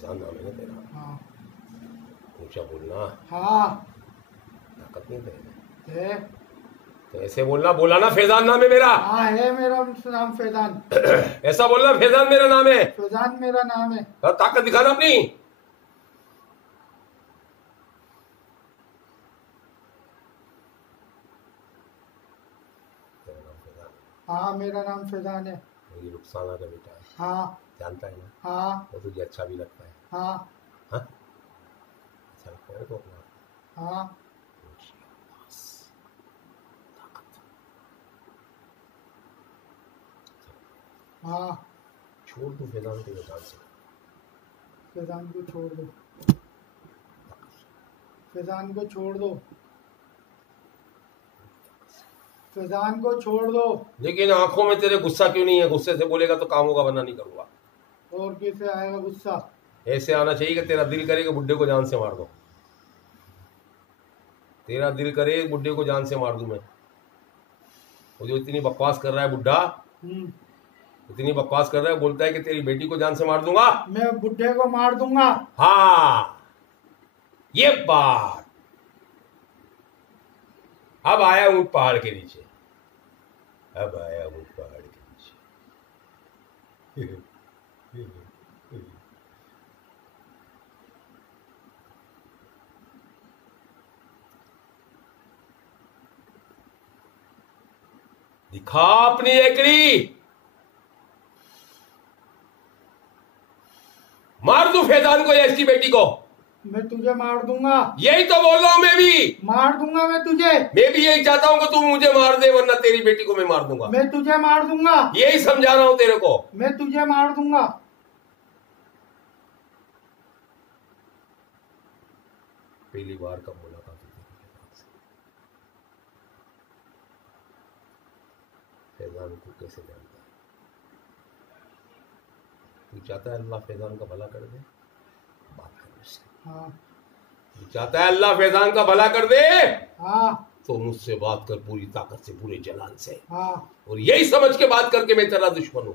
फैजान नाम है ना तेरा? हाँ। ऊंचा बोलना। हाँ। ताकत नहीं तेरे है। तो ऐसे बोलना, बोला ना फैजान नाम है मेरा। हाँ है मेरा नाम फैजान। ऐसा बोलना फैजान मेरा नाम है। फैजान मेरा नाम है। ताकत दिखाना अपनी। हाँ मेरा नाम फैजान है। ये रुखसाना का बेटा है। हाँ जानता है ना? हाँ। वो तुझे अच्छा भी लगता है? हाँ। हाँ अच्छा लगता है तो अपना। हाँ। हाँ। छोड़ दो फैजान को जान से। फैजान को छोड़ दो। फैजान को छोड़ दो। फैजान को छोड़ दो। लेकिन आंखों में तेरे गुस्सा क्यों नहीं है? गुस्से से बोलेगा तो काम होगा, वरना नहीं करूंगा। और कैसे आएगा गुस्सा? ऐसे आना चाहिए कि तेरा दिल करे कि बुड्ढे को जान से मार दो। तेरा दिल करे बुड्ढे को जान से मार दूं मैं। वो जो इतनी बकवास कर रहा है बुड्ढा, इतनी बकवास कर रहा है, बोलता है कि तेरी बेटी को जान से मार दूंगा। मैं बुड्ढे को मार दूंगा। हाँ ये बात। अब आया ऊंट पहाड़ के नीचे। अब आया ऊंट पहाड़ के नीचे। दिखा अपनी एकड़ी। मार दू फैजान को या इसकी बेटी को? मैं तुझे मार दूंगा। यही तो बोल रहा हूं मैं भी। मार दूंगा मैं तुझे। मैं भी यही चाहता हूं कि तू मुझे मार दे, वरना तेरी बेटी को मैं मार दूंगा। मैं तुझे मार दूंगा। यही समझा रहा हूं तेरे को। मैं तुझे मार दूंगा। पहली बार कब मुलाकात हुई थी फैजान को कैसे जानता है? तू चाहता है अल्लाह फैजान का भला कर दे? बात कर उससे। हाँ। तू चाहता है अल्लाह फैजान का भला कर दे? हाँ। तो मुझसे बात कर पूरी ताकत से, पूरे जलाल से। हाँ। और यही समझ के बात करके मैं तेरा दुश्मन हूं।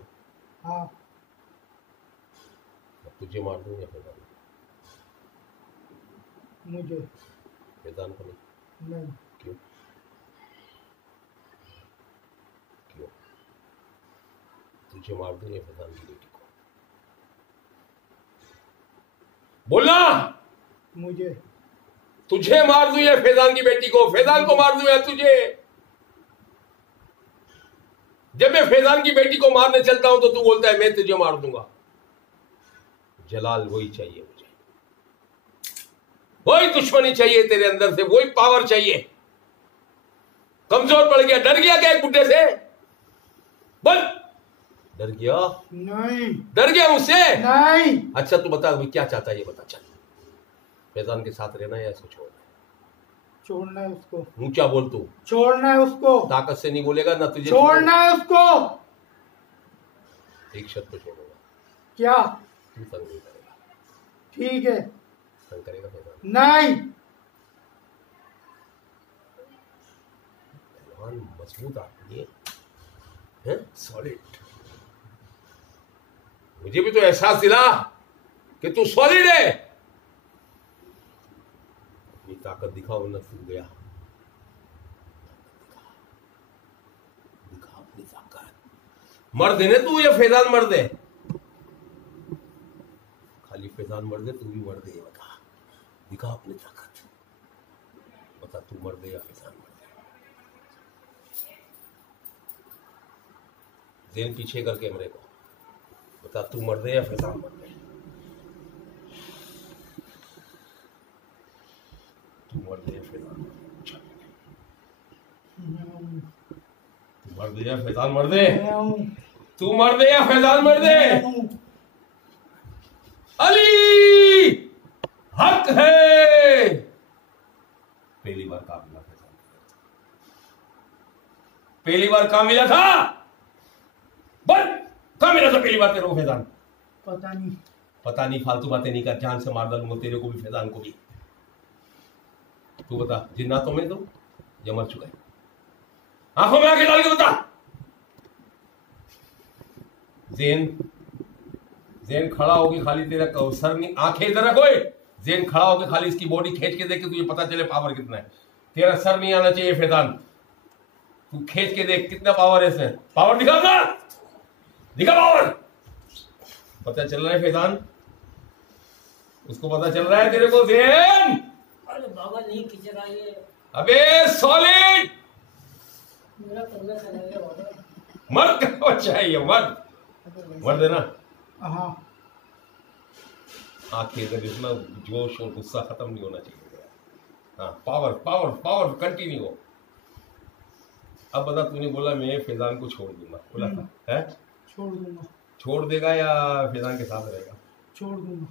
हाँ। अब तुझे मार दूं या फैजान? मुझे। फैजान को नहीं? नहीं। क्यों? क्यों? तुझे मार दूं या फैजान की बेटी को? बोलना। मुझे। तुझे मार दूं या फैजान की बेटी को? फैजान को मार दूं या तुझे? जब मैं फैजान की बेटी को मारने चलता हूं तो तू बोलता है मैं तुझे मार दूंगा। जलाल वही चाहिए मुझे, वही दुश्मनी चाहिए तेरे अंदर से, वही पावर चाहिए। कमजोर पड़ गया, डर गया क्या एक बुड्ढे से? बोल, डर गया? नहीं। डर गया मुझसे? नहीं। अच्छा तू बता अभी क्या चाहता है, ये बता। चल, फैजान के साथ रहना या इसको छोड़ना? छोड़ना है उसको। ऊंचा बोल तू। छोड़ना है उसको। ताकत से नहीं बोलेगा ना तुझे। छोड़ना है उसको। एक शर्त पे छोड़ूंगा। क्या? तू तंग नहीं करेगा? ठीक है। तंग करेगा फैजान? नहीं। पहलवान मजबूत आदमी है, सॉलिड। मुझे भी तो एहसास दिला कि तू सॉलिड है। अपनी ताकत दिखाओ ना, तू गया। दिखा अपनी ताकत। मर्द है ना तू या फैजान मर्द है? खाली फैजान मर्द है, तू भी मर्द है? बता, दिखा अपनी ताकत। बता तू मर्द है या फैजान मर्द है? ज़हन पीछे कर कैमरे को, बता तू मर्द है या फैजान मर्द है? तू मर्द है या फैजान मर्द है? तू मर्द है या फैजान मर्द है? तू मर्द है या फैजान मर्द है? अली हक है। पहली बार काम मिला फैजान, पहली बार काम मिला था। बोल, कहाँ मिला था पहली बार तेरे को फैजान? पता नहीं। पता नहीं, फालतू बातें नहीं कर, जान से मार डालूंगा तेरे को भी फैजान को भी। तू बता, जिन्नातों में तो या मर चुका है? आंखों में आके डाल के बता। ज़हन जैन खड़ा होके खाली तेरा सर नहीं, आंखें इधर रखो। जैन खड़ा होके खाली इसकी बॉडी खींच के देख के तुझे पता चले पावर कितना है। तेरा सर नहीं आना चाहिए फैजान, तू खींच के देख कितना पावर है इसमें। पावर दिखा ना, दिखा पावर। पता चल रहा है फैजान, उसको पता चल रहा है तेरे को। जैन अरे बाबा नहीं खींच रहा ये, अबे सॉलिड मेरा करना चला बाबा। मर्द का बच्चा है ये, मर्द है ना। हाँ आंखें इधर, इतना जोश और गुस्सा खत्म नहीं होना चाहिए। हाँ, पावर पावर पावर कंटिन्यू हो। अब बता, तूने बोला मैं फैजान को छोड़ दूंगा, बोला था है? छोड़ दूंगा। छोड़ देगा या फैजान के साथ रहेगा? छोड़ दूंगा।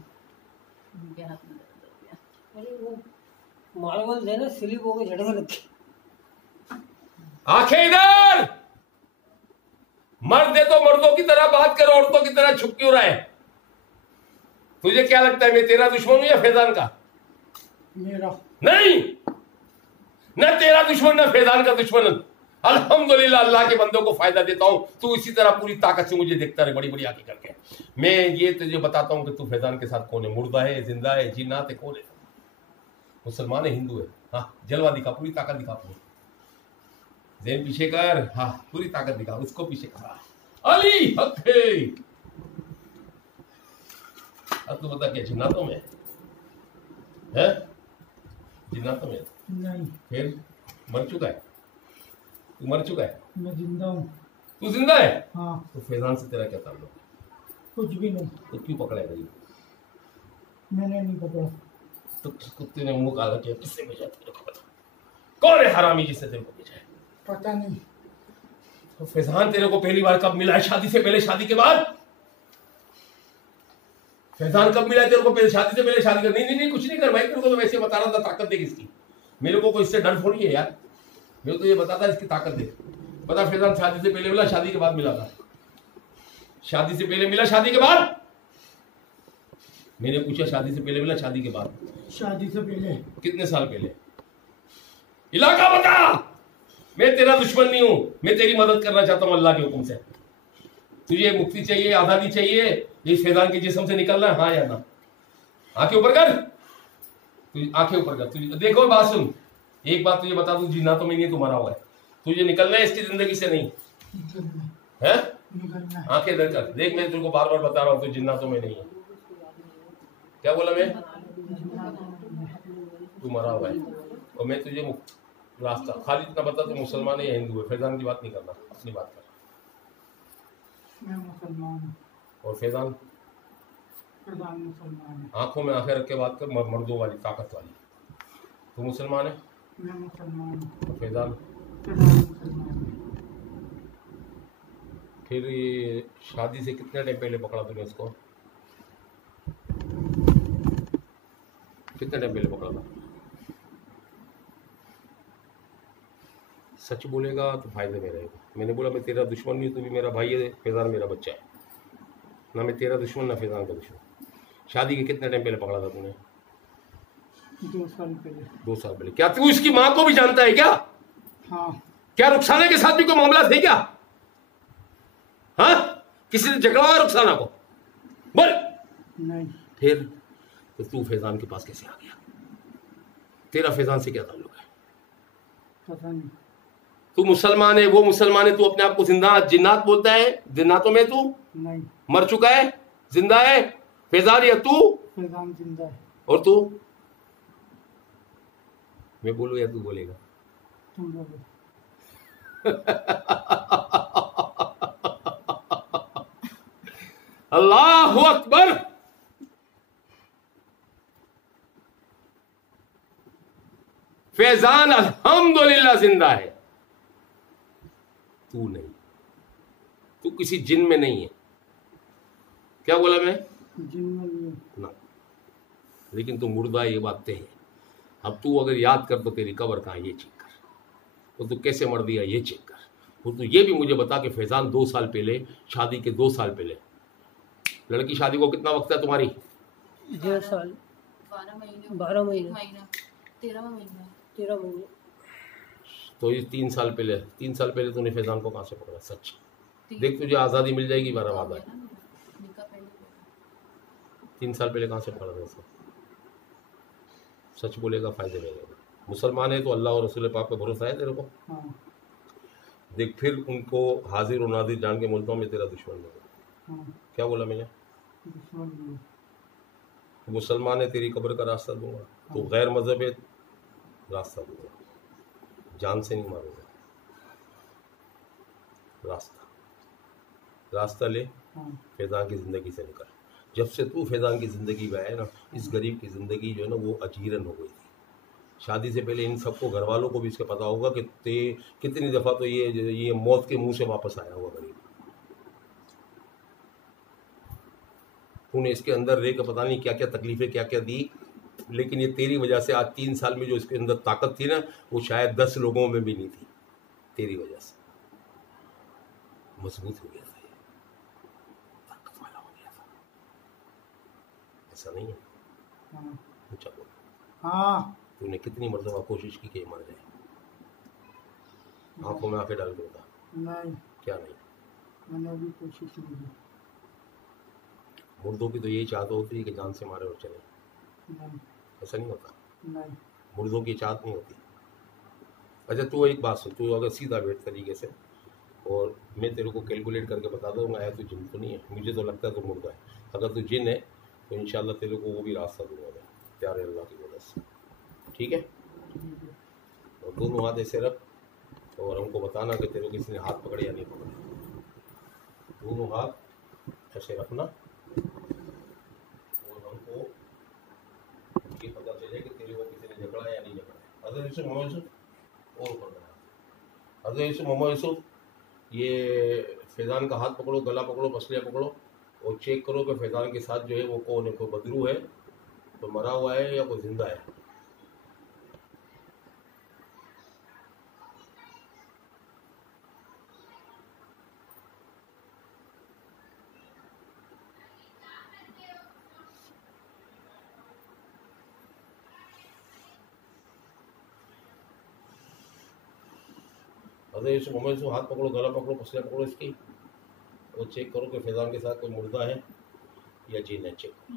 अरे वो मार्बल है ना, स्लिप हो गई, झटका लग गई। आंखें इधर। मर्द है तो मर्दों की तरह बात कर, औरतों की तरह छुप क्यों रहा है? तुझे क्या लगता है मैं तेरा दुश्मन हूं या फैजान का? मेरा नहीं, न तेरा दुश्मन न फैजान का दुश्मन। अल्हम्दुलिल्लाह अल्लाह के बंदों को फायदा देता हूं। तू इसी तरह पूरी ताकत से मुझे देखता रहे, बड़ी बड़ी आंखें करके। मैं ये तुझे बताता हूं कि तू फैजान के साथ कौन है, मुर्दा है, जिंदा है, जिन्नात है, कौन है? मुसलमान है, हिंदू है? हाँ, जलवा दिखा, पूरी ताकत दिखा अपनी। ज़हन पीछे कर, हाँ पूरी ताकत दिखा, उसको पीछे कर। अली हक है। अब तू बता क्या जिन्नातों में है? जिन्नातों में नहीं, फिर मर चुका है? तू मर चुका है? मैं जिंदा हूँ। तू जिंदा है? हाँ, तो फैजान से तेरा क्या ताल्लुक है? कुछ भी नहीं। तो क्यों पकड़ा है भाई? मैंने नहीं पकड़ा। तो कुत्ते ने मुंह काला किया, किससे भेजा तेरे को बता? कौन है हरामी जिससे तेरे को भेजा है? पता नहीं। तो फैजान तेरे को पहली बार कब मिला है? शादी से पहले, शादी के बाद? फैजान कब मिला है तेरे को? पहले शादी से पहले, शादी कर? नहीं नहीं नहीं, कुछ नहीं कर भाई, तेरे को तो वैसे बता रहा था ताकत देख इसकी। मेरे को कोई इससे डर थोड़ी है यार, मैं तो ये बताता इसकी ताकत देख। बता, फैजान शादी से पहले मिला, शादी के बाद मिला था? शादी से पहले मिला, शादी के बाद? मैंने पूछा शादी से पहले मिला, शादी के बाद? शादी से पहले। कितने साल पहले? इलाका बता। मैं तेरा दुश्मन नहीं हूं, मैं तेरी मदद करना चाहता हूं अल्लाह के हुक्म से। तुझे मुक्ति चाहिए, आजादी चाहिए, इस फैजान के जिस्म से निकलना है, हाँ या ना? आंखें ऊपर कर, तुझे आंखें ऊपर कर। तुझे देखो, बात सुन, एक बात तुझे बता दूं, जिन्नातों में नहीं तू मरा हुआ है। तुझे निकलना है इसकी जिंदगी से, नहीं है? आंखें इधर कर, देख मैं तुझको बार बार बता रहा हूं, तू जिन्नातों में नहीं है। क्या बोला मैं? तू मरा हुआ है और मैं तुझे रास्ता खाली इतना बता, तू मुसलमान है या हिंदू है? फैजान की बात नहीं करना, अपनी बात कर। मैं मुसलमान हूँ। और फैजान? फैजान मुसलमान है। आंखों में आंखें रख के बात कर, मर्दों वाली, ताकत वाली। तू मुसलमान है? मैं मुसलमान हूँ। और फैजान? फैजान मुसलमान है। फिर ये शादी से कितने टाइम पहले पकड़ा तूने इसको? कितने टाइम पहले पकड़ा था? सच बोलेगा तो फायदे में रहेगा। मैंने बोला मैं तेरा दुश्मन नहीं, तू भी मेरा भाई है, फैजान मेरा बच्चा है ना। मैं तेरा दुश्मन ना फैजान का दुश्मन। शादी के कितने टाइम पहले पकड़ा था तूने? 2 साल पहले। 2 साल पहले। क्या तू इसकी माँ को भी जानता है क्या? हाँ। क्या रुखसाना के साथ भी कोई मामला थे क्या? हाँ, किसी ने झगड़ा हुआ रुखसाना को? बोल। नहीं। फिर तो तू फैजान के पास कैसे आ गया? तेरा फैजान से क्या ताल्लुक है? पता नहीं। तू मुसलमान है, वो मुसलमान है, तू अपने आप को जिंदा जिन्नात बोलता है। जिन्नातों में तू नहीं। मर चुका है, जिंदा है फैजान, या तू? फैजान जिंदा है। और तू? मैं बोलूं या तू बोलेगा? तुम बोलो। अल्लाहु अकबर। फैजान अल्हम्दुलिल्लाह जिंदा है, तू नहीं। तू किसी जिन में नहीं है। क्या बोला मैं? जिन में नहीं है। ना, लेकिन तू मुर्दा है, ये बात तय है। अब तू अगर याद कर तो तेरी कब्र कहाँ, ये चेक कर। तो तू कैसे मर दिया, ये चेक कर। और तू ये भी मुझे बता कि फैजान 2 साल पहले, शादी के 2 साल पहले, लड़की शादी को कितना वक्त है तुम्हारी? 1.5 साल, 12 महीने, 12 महीने, 13वां महीना। 13 महीने। तो ये 3 साल पहले, 3 साल पहले तूने फैजान को कहाँ से पकड़ा? सच देख, तुझे आज़ादी मिल जाएगी, मेरा वादा है। 3 साल पहले कहाँ से पकड़ा था उसको? सच बोलेगा फायदे में रहेगा। मुसलमान है तो अल्लाह और रसूल पाक पे भरोसा है तेरे को? हाँ देख फिर उनको हाजिर और नाजिर जान के बोलता हूँ मैं तेरा दुश्मन नहीं हूँ। हाँ क्या बोला मैंने? दुश्मन भी है। मुसलमान है तेरी कब्र का रास्ता दूंगा, तो गैर मजहब है रास्ता दूंगा, जान से नहीं मारूंगा। रास्ता ले, हाँ फैज़ान की ज़िंदगी से निकल। जब से तू फैज़ान की ज़िंदगी में आया ना, इस गरीब की ज़िंदगी जो है ना वो अजीरन हो गई थी। शादी से पहले इन सबको घर वालों को भी इसके पता होगा कि कितनी दफ़ा तो ये मौत के मुंह से वापस आया हुआ गरीब। तूने इसके अंदर रह के पता नहीं क्या क्या तकलीफ़ें क्या क्या दी, लेकिन ये तेरी वजह से आज 3 साल में जो इसके अंदर ताकत थी ना, वो शायद 10 लोगों में भी नहीं थी। तेरी वजह से मजबूत हो गया था, ये ताकत वाला हो गया था। ऐसा नहीं है? हाँ ऊंचा बोल। हाँ तूने कितनी मरतबा कोशिश की कि ये मर जाए? आंखों में आंखें डाल के बता। नहीं, क्या नहीं? मैंने भी कोशिश नहीं की। मुर्दों की तो यही चाहत होती है कि जान से मारे और चले। नहीं ऐसा नहीं होता? नहीं मुर्दों की चाहत नहीं होती। अच्छा तू एक बात सुन, तू अगर सीधा बैठ तरीके से और मैं तेरे को कैलकुलेट करके बता दूंगा, आया तू जिन तो नहीं है, मुझे तो लगता है तू मुर्दा है। अगर तू जिन है तो इंशाल्लाह तेरे को वो भी रास्ता दूंगा मैं, प्यारे अल्लाह की मदद से। ठीक है? ठीक है। और दोनों हाथ ऐसे रख और हमको बताना कि तेरे को किसी ने हाथ पकड़े या नहीं पकड़े। दोनों हाथ ऐसे रखना और हमको ये पता चले कि तेरे को किसी ने जकड़ा या नहीं जकड़ा। हज़रत यूसुफ मोहम्मद यूसुफ और ऊपर बढ़ा। हज़रत यूसुफ मोहम्मद यूसुफ ये फैज़ान का हाथ पकड़ो, गला पकड़ो, पसलियाँ पकड़ो और चेक करो कि फैज़ान के साथ जो है वो कौन है, कोई बदरू है तो मरा हुआ है या कोई जिंदा है। हज़रत यूसुफ मोहम्मद यूसुफ हाथ पकड़ो, गला पकड़ो, पसलियाँ पकड़ो इसकी और चेक करो कि फैज़ान के साथ कोई मुर्दा है या जीन है। चेक करो।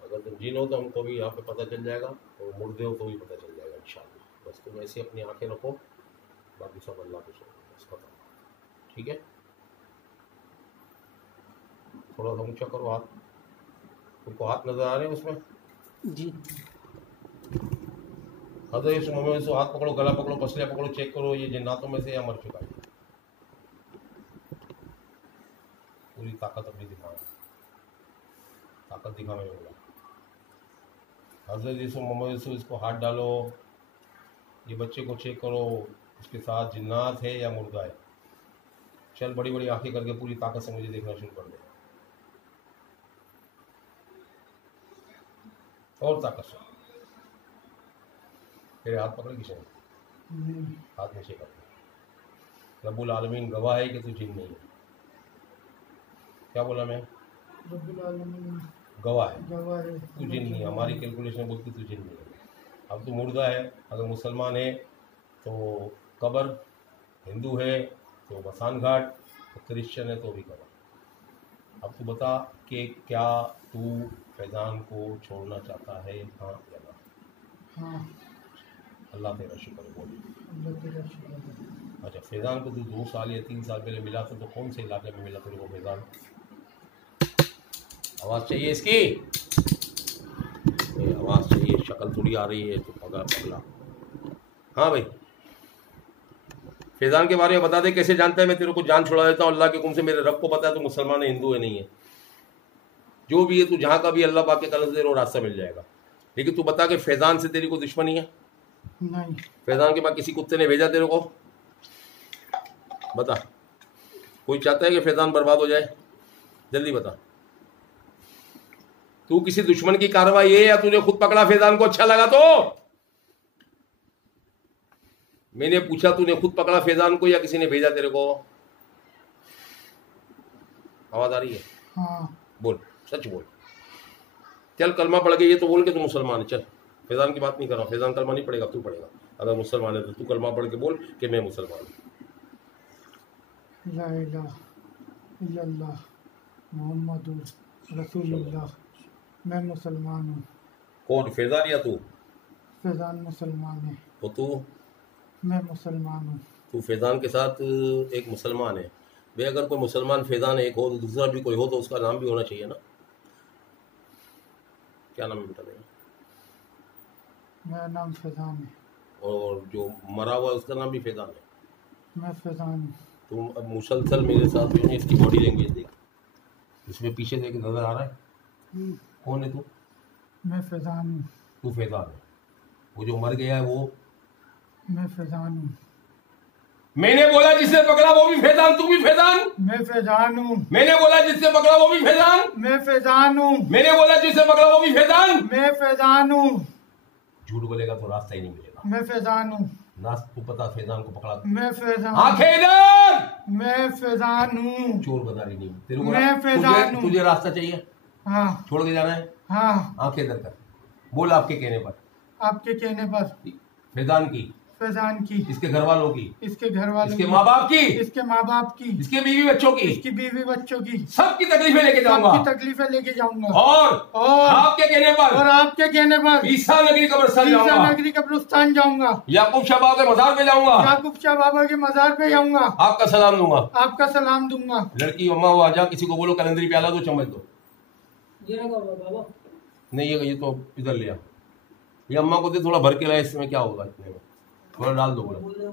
अगर तुम जीन हो तो हमको भी यहाँ पे पता चल जाएगा और मुर्दे हो तो भी पता चल जाएगा इंशाअल्लाह। बस तुम ऐसे अपनी आंखें रखो, बाकी सब अल्लाह को छोड़ो, बस पता। ठीक है? थोड़ा सा ऊंचा करो हाथ। तुमको हाथ नजर आ रहे हैं उसमें? जी हज़रत यूसुफ मोहम्मद यूसुफ हाथ पकड़ो, गला पकड़ो, पसलियाँ पकड़ो, चेक करो ये जिन्नातों में से या मर चुका है। पूरी ताकत अपनी दिखाओ, ताकत दिखा मैं बोला। हज़रत यूसुफ मोहम्मद यूसुफ इसको हाथ डालो, ये बच्चे को चेक करो इसके साथ जिन्नात है या मुर्दा है। चल बड़ी बड़ी आंखें करके पूरी ताकत से मुझे देखना शुरू कर दे और ताकत से। तेरे हाथ पकड़े किसी ने? नहीं हाथ नीचे कर दे। रब्बुल आलमीन गवाह है कि तू जिन नहीं है। क्या बोला मैं? रब्बुल आलमीन गवाह है गवाह है। तू जिन नहीं है। हमारी कैलकुलेशन बोलती तू जिन नहीं है। अब तू मुर्दा है, अगर मुसलमान है तो कब्र, हिंदू है तो मसान घाट, तो क्रिश्चियन है तो भी कब्र। अब तू बता कि क्या तू फैज़ान को छोड़ना चाहता है, हाँ या ना? हाँ अल्लाह तेरा शुक्र है, बोल। अल्लाह तेरा शुक्र है। अच्छा फैज़ान को तू 2 साल या 3 साल पहले मिला था तो कौन से इलाके में मिला तेरे को फैज़ान? आवाज़ चाहिए इसकी, आवाज़ चाहिए, शक्ल थोड़ी आ रही है तो पगला। हाँ भाई फैज़ान के बारे में बता दे, कैसे जानता है? मैं तेरे को जान छुड़ा देता हूँ अल्लाह के हुक्म से। मेरे रब को पता है तू मुसलमान है, हिंदू है, नहीं है, जो भी है तू जहाँ का भी अल्लाह पाक के करम से तेरे को रास्ता मिल जाएगा। लेकिन तू बता कि फैज़ान से तेरी को दुश्मनी है? नहीं फैज़ान के पास किसी कुत्ते ने भेजा तेरे को? बता। कोई चाहता है कि फैज़ान बर्बाद हो जाए? जल्दी बता। तू किसी दुश्मन की कार्रवाई है या तूने खुद पकड़ा फैज़ान को? अच्छा लगा तो मैंने पूछा, तूने खुद पकड़ा फैज़ान को या किसी ने भेजा तेरे को? आवाज आ रही है? हाँ बोल, सच बोल। चल कलमा पढ़ के ये तो बोल के तू मुसलमान है। चल फैज़ान की बात नहीं कर रहा हूँ, फैज़ान कलमा नहीं पड़ेगा, तू पढ़ेगा। अगर मुसलमान है तो तू कलमा पढ़ के बोल कि मैं मुसलमान हूँ। ला इलाहा इल्लल्लाह मुहम्मदुर रसूलुल्लाह, मैं मुसलमान हूँ। कौन, फैजान या तू? फैजान मुसलमान है। तो तू मैं मुसलमान हूँ। तू फैजान के साथ एक मुसलमान है। भाई अगर कोई मुसलमान फैजान एक हो तो दूसरा भी कोई हो तो उसका नाम भी होना चाहिए ना। क्या नाम है बेटा तेरा? मेरा नाम फैजान है। और जो मरा हुआ है उसका नाम भी फैजान है। मैं फैजान हूँ। तुम अब मुसलसल मेरे साथ जो है इसकी बॉडी लैंग्वेज देख, इसमें पीछे देख नजर आ रहा है कौन है तू? मैं फैजान हूँ। तू फैजान है। वो जो मर गया है वो? मैं फैजान हूँ। मैंने बोला जिसने पकड़ा वो भी फैजान, तू भी फैजान? मैं फैजान हूँ। मैंने बोला जिसने पकड़ा वो भी फैजान? मैं फैजान हूँ। मैंने बोला जिसने पकड़ा वो भी फैजान? मैं फैजान हूँ। झूठ बोलेगा तो रास्ता ही नहीं मिलेगा। मैं फैजान हूँ। नास तू पता फैजान को पकड़ा? मैं फैजान। आंखें इधर। मैं फैजान हूँ। चोर बता रही नहीं तेरे को। मैं फैजान हूँ। तुझे रास्ता चाहिए? हाँ छोड़ के जाना है? हाँ। आंखें इधर कर। बोल आपके कहने पर। आपके कहने पर। फैजान की, फैजान की, इसके घर वालों की, इसके घर वालों इसके की, माँ बाप की, इसके माँ बाप की, इसके बीवी बच्चों की, इसकी बीवी बच्चों की, सबकी तकलीफें लेके जाऊंगा। सबकी तकलीफें लेके जाऊंगा। और आपके कहने पर, और आपके कहने पर ईसा नगरी कब्रिस्तान ईसा जाऊंगा। नगरी कब्रिस्तान जाऊंगा। याकूब शाह बाबा के मजार पे जाऊंगा। याकूब शाह बाबा के मजार पे जाऊंगा। आपका सलाम दूंगा। आपका सलाम दूंगा। लड़की अम्मा वो आजा, किसी को बोलो कलंदरी प्याला दो, चम्मच दो। ये रखा बाबा। नहीं ये तो इधर लिया, ये अम्मा को दे, थोड़ा भर के लाए, इसमें क्या होगा, इतने में थोड़ा डाल दो। बोला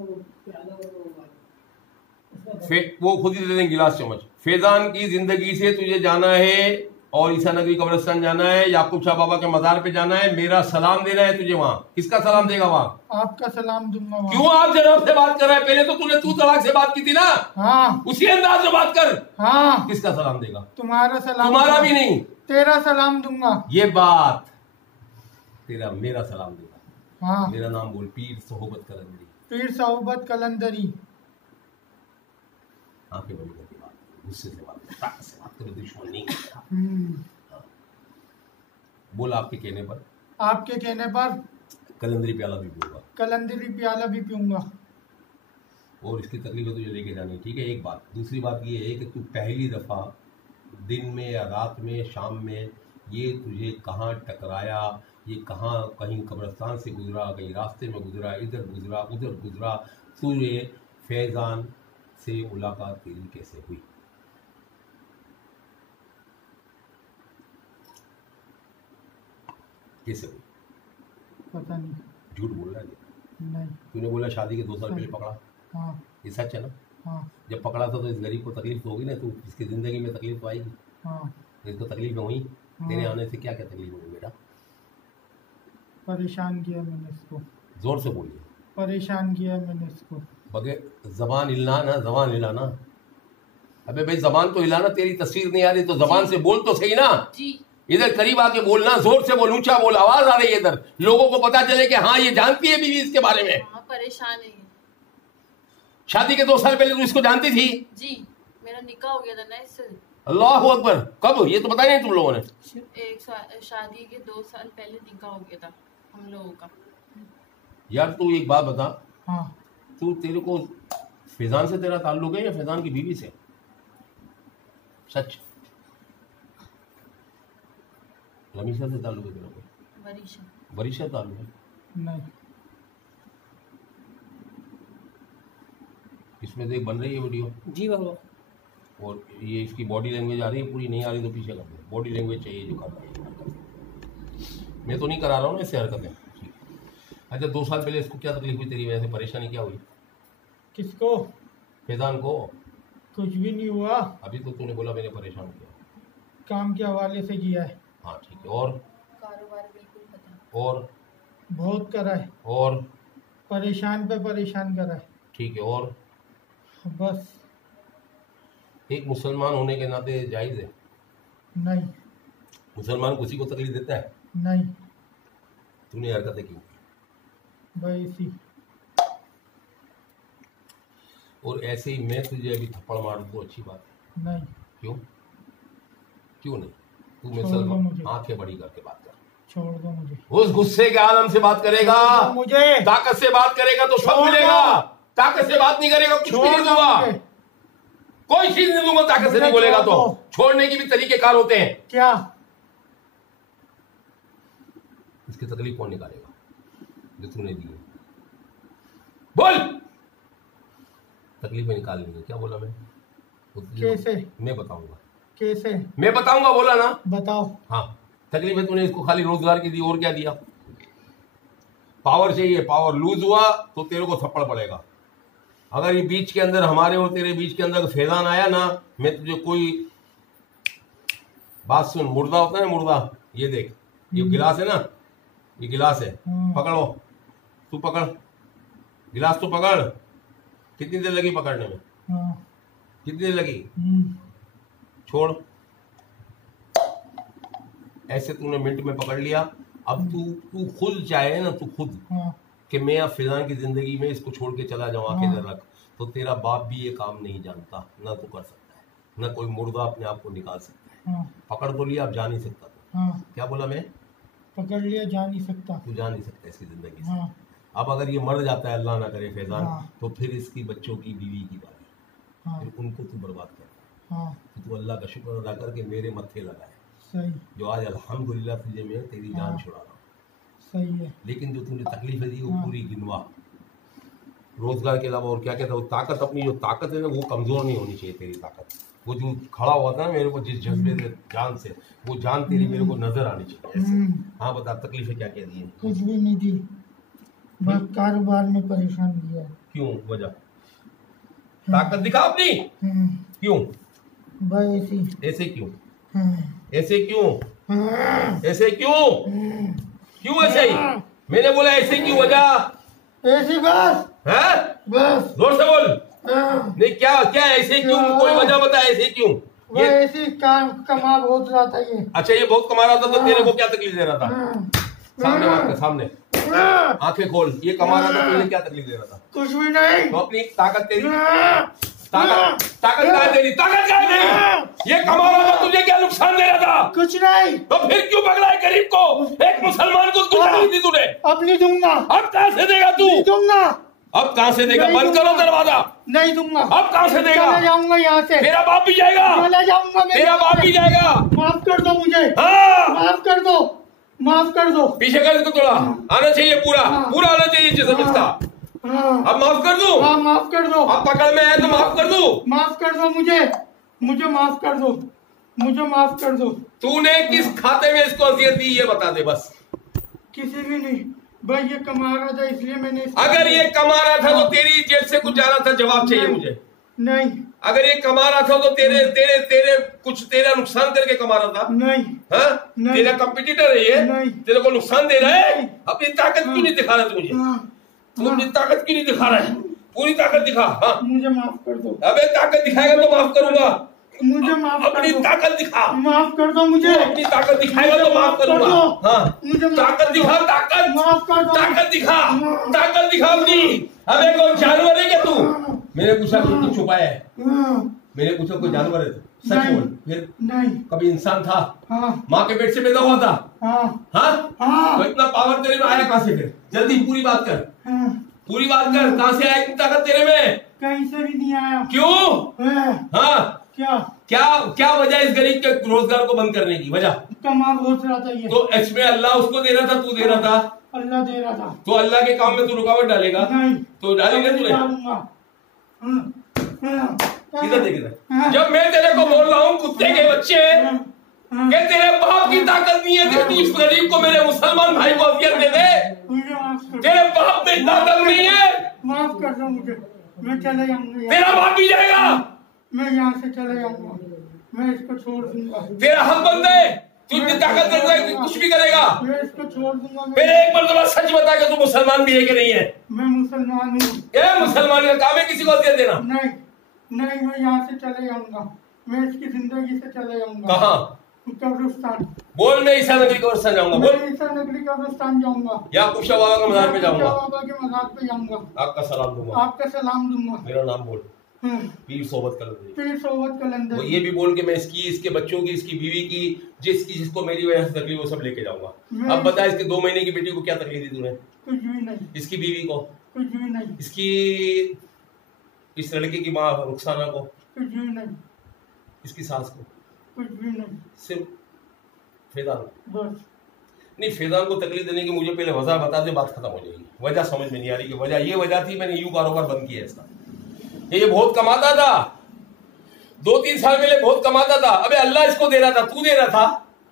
वो खुद ही दे देंगे गिलास चम्मच। फैजान की जिंदगी से तुझे जाना है और ईसा नगरी कब्रिस्तान जाना है, याकूब शाह बाबा के मजार पे जाना है, मेरा सलाम देना है तुझे वहां। किसका सलाम देगा वहां? आपका सलाम दूंगा वहाँ। क्यों आप जनाब से बात कर रहा है? पहले तो तूने तू तलाक से बात की थी ना। हाँ उसी अंदाज से बात कर। हाँ। किसका सलाम देगा? तुम्हारा सलाम। तुम्हारा भी नहीं, तेरा सलाम दूंगा। ये बात तेरा, मेरा सलाम देगा। हाँ। मेरा नाम बोल, पीर सोहबत कलंदरी। पीर सोहबत कलंदरी। आंखें बड़ी करके बात, गुस्से से बात, ताकत से बात करो, दुश्मन नहीं। बोल आपके कहने पर। आपके कहने पर कलंदरी प्याला भी पीऊंगा। कलंदरी प्याला भी पीऊंगा। और इसकी तकलीफ तुझे लेके जानी, ठीक है? एक बात। दूसरी बात ये है कि तू पहली दफा दिन में या रात में, शाम में, ये तुझे कहाँ टकराया, ये कहाँ, कहीं कब्रिस्तान से गुजरा, कहीं रास्ते में गुजरा, इधर गुजरा, उधर गुजरा, तुझे फैजान से मुलाकात तेरी कैसे हुई? कैसे हुई? पता नहीं। झूठ बोल रहा है? नहीं। तूने बोला शादी के 2 साल पहले पकड़ा। हाँ ये सच है ना? हाँ जब पकड़ा था तो इस गरीब को तकलीफ तो होगी ना, तू इसकी जिंदगी में तकलीफ तो आएगी। हाँ। तो इसको तकलीफ हुई। तेरे आने से क्या क्या तकलीफ हुई बेटा? परेशान किया मैंने इसको। जोर से बोलिए। परेशान किया मैंने इसको। बगैर जबान हिलना ना, जबान हिलाना। अबे भाई जबान तो हिलाना, तेरी तस्वीर नहीं आ रही तो जबान से बोल तो सही ना। जी इधर करीब आके बोलना, जोर से बोल, ऊंचा बोल, आवाज आ रही है इधर, लोगों को पता चले कि हाँ ये जानती है बीवी इसके बारे में। हाँ परेशान है ये। शादी के 2 साल पहले तू इसको जानती थी? जी मेरा निकाह हो गया था ना इससे। अल्लाह अकबर। कब? ये तो बताया नहीं तुम लोगों ने। शादी के 2 साल पहले निकाह हो गया था हम लोगों का। यार तू एक बात बता, हाँ। तू, तेरे को फैजान से तेरा ताल्लुक है या फैजान की बीवी से? सच? रमीशा से ताल्लुक है तेरा को? वरीशा ताल्लुक है? नहीं। इसमें देख बन रही है वीडियो। जी बाबा। और ये इसकी बॉडी लैंग्वेज आ रही है, पूरी नहीं आ रही तो पीछे कर दो। बॉडी लैंग्वेज चाहिए जो कर रहा है। मैं तो नहीं करा रहा हूँ ना इससे हरकतें। अच्छा 2 साल पहले इसको क्या तकलीफ हुई तेरी वजह से? परेशानी क्या हुई? किसको? फैजान को? कुछ भी नहीं हुआ। अभी तो तूने बोला मैंने परेशान किया। काम के हवाले से किया है। हाँ ठीक है। और? कारोबार बिल्कुल खत्म। और? बहुत करा है। और? परेशान पे परेशान करा है। ठीक है। और? बस। एक मुसलमान होने के नाते जायज़ है? नहीं। मुसलमान किसी को तकलीफ देता है? नहीं। तूने हरकतें क्यों की? भाई इसी। और ऐसे ही मैं तुझे अभी थप्पड़ मार दूँ अच्छी बात है? नहीं। क्यों? क्यों नहीं? तू छोड़ दो मुसलमान, मुझे। आंखें बड़ी करके बात कर। छोड़ दो मुझे। उस गुस्से के आलम से बात करेगा, मुझे ताकत से बात करेगा तो सब छोड़ दो। मिलेगा। ताकत से बात नहीं करेगा कुछ भी छोड़ नहीं दो दूंगा। मुझे। कोई चीज नहीं दूंगा ताकत से नहीं बोलेगा तो। छोड़ने की भी तरीके कार होते हैं। क्या? इसकी तकलीफ कौन निकालेगा जो तूने दी है? बोल। तकलीफ में निकालनी है। क्या बोला मैं? कैसे? मैं बताऊंगा। कैसे? मैं बताऊंगा बोला ना। बताओ। हाँ, तकलीफ है तूने इसको खाली रोजगार की दी, और क्या दिया? पावर चाहिए, पावर लूज हुआ तो तेरे को थप्पड़ पड़ेगा। अगर ये बीच के अंदर हमारे और तेरे बीच के अंदर फैजान आया ना, मैं तुझे कोई बात सुन। मुर्दा होता है मुर्दा, ये देख, ये गिलास है ना, ये गिलास है, पकड़ो, तू पकड़ गिलास, तू पकड़। कितनी देर लगी पकड़ने में? कितनी देर लगी? छोड़। ऐसे तूने मिनट में पकड़ लिया। अब तू खुद चाहे ना, तू खुद कि मैं अब फिजान की जिंदगी में इसको छोड़ के चला जाऊं, आके इधर रख, तो तेरा बाप भी ये काम नहीं जानता, ना तू कर सकता है, ना कोई मुर्दा अपने आप को निकाल सकता है। पकड़ तो लिया, अब जा नहीं सकता तू। क्या बोला मैं? पकड़ लिया, जा नहीं सकता। तू जा नहीं सकता इसकी जिंदगी से। अब अगर ये मर जाता है, अल्लाह ना करे फैजान, तो फिर इसकी बच्चों की, बीवी की बारी, फिर उनको तू बर्बाद कर। तो तू अल्लाह का शुक्र अदा करके मेरे मत्थे लगाए, जो आज अल्हम्दुलिल्लाह तुझे मैं तेरी जान छुड़ा रहा हूँ। सही है। लेकिन जो तूने तकलीफें दी वो पूरी गिनवा। रोजगार के अलावा और क्या कहता है, वो ताकत, अपनी जो ताकत है ना, वो कमजोर नहीं होनी चाहिए तेरी ताकत। वो जो खड़ा हुआ था ना मेरे को जिस जज्बे से, जान से, वो जान तेरी मेरे को नजर आनी चाहिए ऐसे। हाँ बता, तकलीफें क्या क्या दी है? कुछ भी नहीं दी, बस कारोबार में परेशान किया। क्यों? वजह? ताकत दिखा अपनी। क्यों? भाई ऐसे क्यों? ऐसे क्यों? ऐसे क्यों? क्यों ऐसे ही? मैंने बोला ऐसे क्यों? वजह? ऐसी बस है? बस जोर से बोल। नहीं, क्या क्या ऐसे क्यों? कोई वजह बता, ऐसे क्यों? ये ऐसी काम कमा बहुत रहा था ये। अच्छा, ये बहुत कमा रहा था तो तेरे को क्या तकलीफ दे रहा था? सामने बात कर, सामने आंखें खोल। ये कमा रहा था, तुझे क्या तकलीफ दे रहा था? कुछ भी नहीं। तो अपनी ताकत तेरी, ताकत कहाँ है तेरी? ताकत कहाँ है तेरी? ये कमा रहा था, तुझे क्या नुकसान दे रहा था? कुछ नहीं। तो फिर क्यों पकड़ा है गरीब को? एक मुसलमान को तकलीफ दी तूने। अब नहीं दूंगा। अब कहाँ से देगा तू? नहीं दूंगा। अब कहाँ से देगा? बंद करो दरवाजा। नहीं दूंगा। अब कहाँ से देगा? चले जाऊंगा यहाँ से। तेरा बाप भी जाएगा। चले जाऊंगा। तेरा बाप भी जाएगा। माफ कर दो मुझे। हाँ, माफ कर दो, माफ कर दो। पीछे कर इसको, थोड़ा आना चाहिए, पूरा पूरा आना चाहिए जिसम इसका। अब माफ कर दो। हाँ, माफ कर दो। अब पकड़ में है तो माफ कर दो। माफ कर दो मुझे, मुझे माफ कर दो, मुझे माफ कर दो। तूने किस खाते में इसको अजियत दी, ये बता दे बस। किसी भी नहीं भाई, ये कमा रहा था इसलिए मैंने। अगर ये कमा रहा था तो तेरी जेब से कुछ जा रहा था? जवाब चाहिए मुझे। नहीं। अगर ये कमा रहा था तो तेरे तेरे तेरे कुछ तेरा नुकसान करके कमा रहा था? नहीं। हाँ? नहीं। तेरा कंपटीटर है ये? नहीं। तेरे को नुकसान दे रहा है? नहीं। अपनी ताकत क्यों नहीं दिखा रहा तू मुझे? तू अपनी ताकत क्यों नहीं दिखा रहा है? पूरी ताकत दिखा। हाँ, मुझे माफ कर दो। अबे ताकत दिखाएगा तो माफ करूंगा। मुझे माफ कर अपनी दो। ताकत दिखा। माफ कर दो मुझे। अपनी ताकत दिखाएगा तो माफ करूंगा। हाँ, मुझे ताकत दिखा, ताकत, माफ कर दो। ताकत दिखा, ताकत दिखा अपनी। अबे कोई जानवर है क्या तू? मैंने पूछा क्यों छुपाया है? मैंने पूछा कोई जानवर है? सच बोल। फिर नहीं। कभी इंसान था? हाँ। माँ के पेट से पैदा हुआ था? हाँ। हाँ? हाँ। तो इतना पावर तेरे में आया कहाँ से? फिर जल्दी पूरी बात कर। हाँ। पूरी बात कर, कहाँ से आया इतनी ताकत तेरे में? कहीं से भी नहीं आया। क्यों? हाँ, क्या क्या क्या वजह इस गरीब के रोजगार को बंद करने की वजह? कमा बहुत रहा था ये। तो इसमें अल्लाह उसको दे रहा था, तू दे रहा था? अल्लाह दे रहा था। तो अल्लाह के काम में तू रुकावट डालेगा? नहीं। तो डालेगा तूने? इधर देख इधर। जब मैं तेरे को बोल रहा हूँ कुत्ते के बच्चे कि तेरे बाप की ताकत नहीं है, तू इस गरीब को, मेरे मुसलमान भाई को अफियत दे दे। तेरे बाप में ताकत नहीं है। माफ कर दो मुझे, मैं चले जाऊंगा। तेरा बाप भी जाएगा। मैं यहाँ से चले जाऊंगा, मैं इसको छोड़ दूंगा। तेरा हक बनता है, तू इतनी ताकत देता है, कुछ भी करेगा। मैं इसको छोड़ दूंगा। फिर एक मरतबा सच बता कि तू मुसलमान भी है कि नहीं है? मैं मुसलमान हूँ। क्या मुसलमान का काम है किसी को अफियत देना? नहीं नहीं, मैं यहाँ से चले जाऊंगा, मैं इसकी जिंदगी से चले जाऊंगा। कहाँ? कब्रिस्तान। बोल, मैं ईसा नगरी कब्रिस्तान जाऊंगा। बोल। मैं ईसा नगरी कब्रिस्तान जाऊंगा। या कुशा बाबा का मजार पे जाऊंगा। बाबा के मजार पे जाऊंगा। आपका सलाम दूंगा। आपका सलाम दूंगा। मेरा नाम बोल। पीर सोबत कलंदरी। पीर सोबत कलंदरी। वो ये भी बोल के मैं इसकी, इसके बच्चों की, इसकी बीवी की, जिसको मेरी वजह से तकलीफ, वो सब लेके जाऊंगा। अब बता, इसके 2 महीने की बेटी को क्या तकलीफ दी तूने? कुछ भी नहीं। इसकी बीवी को? कुछ भी नहीं। इसकी, इस लड़के की माँ रुखसाना को? कुछ भी नहीं, इसकी सास को? कुछ भी नहीं, सिर्फ फैजान? बस। नहीं, फैजान को तकलीफ देने की मुझे पहले वजह बता दे, बात खत्म हो जाएगी। वजह समझ में नहीं आ रही कि वजह ये वजह थी मैंने यूं कारोबार बंद किया इसका। ये बहुत कमाता था, 2-3 साल पहले बहुत कमाता था। अबे अल्लाह इसको दे रहा था, तू दे रहा था?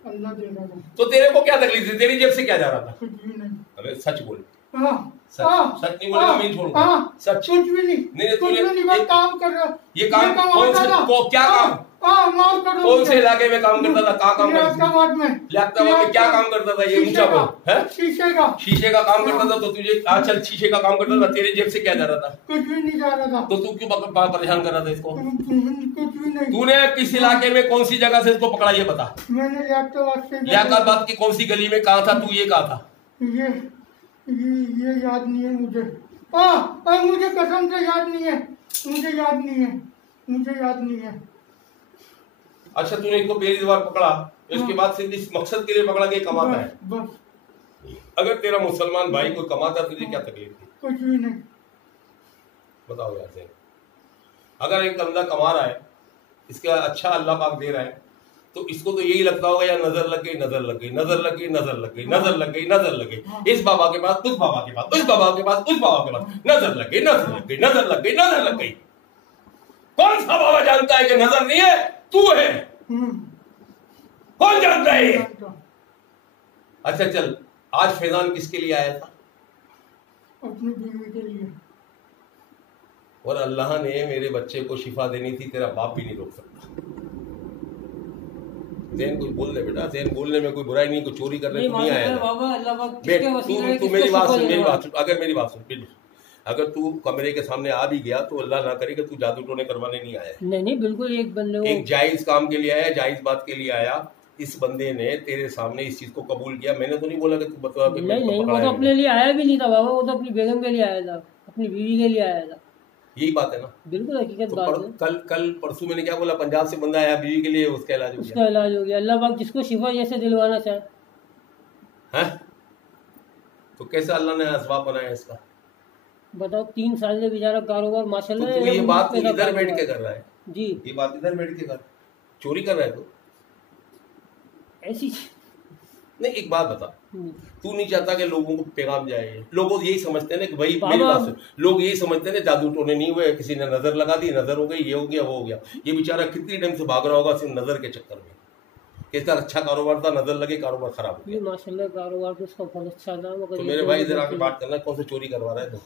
अल्लाह दे रहा था। तो तेरे को क्या तकलीफ थी? तेरी जेब से क्या जा रहा था? कुछ भी नहीं। अबे सच बोल, हाँ, सच सच नहीं बोलेगा मैं ही छोड़ूंगा। सच कुछ भी नहीं, नहीं, कुछ भी नहीं, मैं काम कर रहा। ये काम कौन से को क्या काम? माफ कर दो। कौन से इलाके में काम करता था? कहाँ काम करता था? लियाकताबाद में। लियाकताबाद में क्या काम करता था? ये ऊंचा बोल। है शीशे का। शीशे का काम करता था? तो तुझे चल शीशे का काम करता था, तेरे जेब से क्या जा रहा था? कुछ भी नहीं जा रहा था। तो तू क्यों परेशान कर रहा था इसको? कुछ भी नहीं। तूने किस इलाके में कौन सी जगह से इसको पकड़ा ये बता। मैंने लियाकताबाद से। लियाकताबाद की कौन सी गली में कहा था तू? ये कहा था? ये याद नहीं है मुझे। मुझे कसम से याद नहीं है, मुझे याद नहीं है। अच्छा, तूने इसको पहली बार पकड़ा, इसके बाद सिर्फ इस मकसद के लिए पकड़ा कि कमाता है? बस। अगर तेरा मुसलमान भाई कोई कमाता तुझे क्या तकलीफ थी? कुछ भी नहीं। बताओ यार से। अगर एक बंदा कमा रहा है, इसका अच्छा अल्लाह पाक दे रहा है, तो इसको तो यही लगता होगा यार नजर लग गई, नजर लग गई, नजर लग गई, नजर लग गई, नजर लग गई, नजर लग गई, इस बाबा के पास, उस बाबा के पास, उस बाबा के पास, उस बाबा के पास, नजर लग गई, नजर लग गई, नजर लग गई, नजर लग गई। कौन सा बाबा जानता है कि नजर नहीं है, तू है? कौन जानता है ये? अच्छा चल, आज फैजान किसके लिए आया था? अपनी बीवी के लिए। और अल्लाह ने मेरे बच्चे को शिफा देनी थी, तेरा बाप भी नहीं रोक सकता। जैन कुछ बोल दे बेटा, जैन बोलने में कोई बुराई नहीं, कोई चोरी करने को नहीं आया। तू मेरी बात सुन, अगर मेरी बात सुन, अगर तू कमरे के सामने आ भी गया तो अल्लाह ना करे कि तू जादू टोने करवाने नहीं आया। नहीं, बिल्कुल एक बंदे को एक जायज काम के लिए आया, जायज बात के लिए आया। इस बंदे ने तेरे सामने इस चीज को कबूल किया। मैंने तो नहीं बोला कि तू बता। नहीं, वो तो अपने लिए आया भी नहीं था बाबा, वो तो अपनी बेगम के लिए आया था, अपनी बीवी के लिए आया था। यही बात है ना? बिल्कुल हकीकत बात है। कल परसों मैंने क्या बोला, पंजाब से बंदा आया बीवी के लिए, उसका इलाज हो गया। अल्लाह पाक जिसको शिफा जैसे दिलवाना चाहे। है तो कैसे अल्लाह ने असबाब बनाया इसका? बताओ, 3 साल से बेचारा कारोबार माशाल्लाह। तो ये बात तू इधर बैठ के कर रहा है जी, ये बात इधर बैठ के कर, चोरी कर रहा है तू? ऐसी नहीं, एक बात बता, तू नहीं चाहता कि लोगों को पैगाम जाए? लोग यही समझते हैं ना कि भाई मेरी बात सुन, लोग यही समझते हैं ना जादू टोने नहीं हुए, किसी ने नजर लगा दी, नजर हो गई, ये हो गया, वो हो गया। ये बेचारा कितनी टाइम से भाग रहा होगा सिर्फ नजर के चक्कर में। इसका अच्छा कारोबार था, नजर लगे, कारोबार खराब हो गया। माशाल्लाह कारोबार तो उसका बहुत अच्छा था, मगर तो मेरे भाई इधर आके बात करना, कौन से चोरी करवा रहा है तो?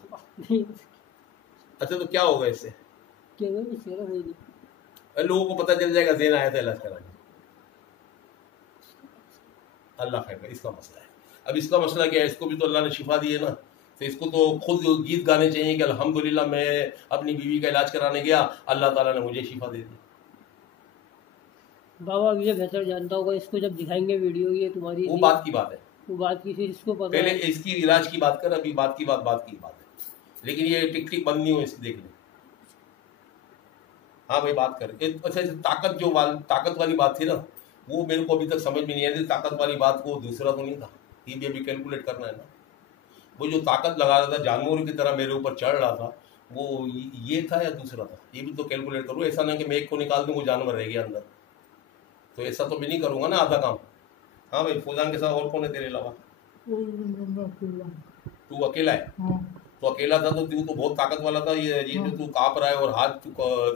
अच्छा तो क्या होगा इससे? लोगों को पता चल जाएगा ज़ेन आया था इलाज कराने। अल्लाह खैर करे, इसका मसला है। अब इसका मसला क्या है? इसको भी तो अल्लाह ने शिफा दी है ना, तो इसको तो खुद गीत गाने चाहिए कि अल्हम्दुलिल्लाह मैं अपनी बीवी का इलाज कराने गया, अल्लाह ताला ने मुझे शिफा दे दी। बाबा ये बेहतर जानता होगा, इसको जब दिखाएंगे वीडियो ये तुम्हारी, वो बात की बात है, वो बात की, फिर इसको पता पहले इसकी इलाज की बात कर, अभी बात की बात है। लेकिन ये टिक टिक बंद नहीं हो, इसकी देख ले। हाँ भाई बात कर। अच्छा, ताकत वाली बात थी ना, वो मेरे को अभी तक समझ में नहीं आई। ताकत वाली बात को दूसरा तो नहीं था, ये भी अभी कैलकुलेट करना है ना। वो जो ताकत लगा रहा था, जानवर की तरह मेरे ऊपर चढ़ रहा था, वो ये था या दूसरा था, ये भी तो कैलकुलेट करूँ। ऐसा नहीं कि मैं एक को निकाल दूँ वो जानवर रह गया अंदर, तो ऐसा तो मैं नहीं करूँगा ना आधा काम। हाँ भाई, फौजान के साथ और कौन है तेरे अलावा? तू अकेला है? तो अकेला था तो तू तो बहुत ताकत वाला था। ये जो तू काँप रहा है और हाथ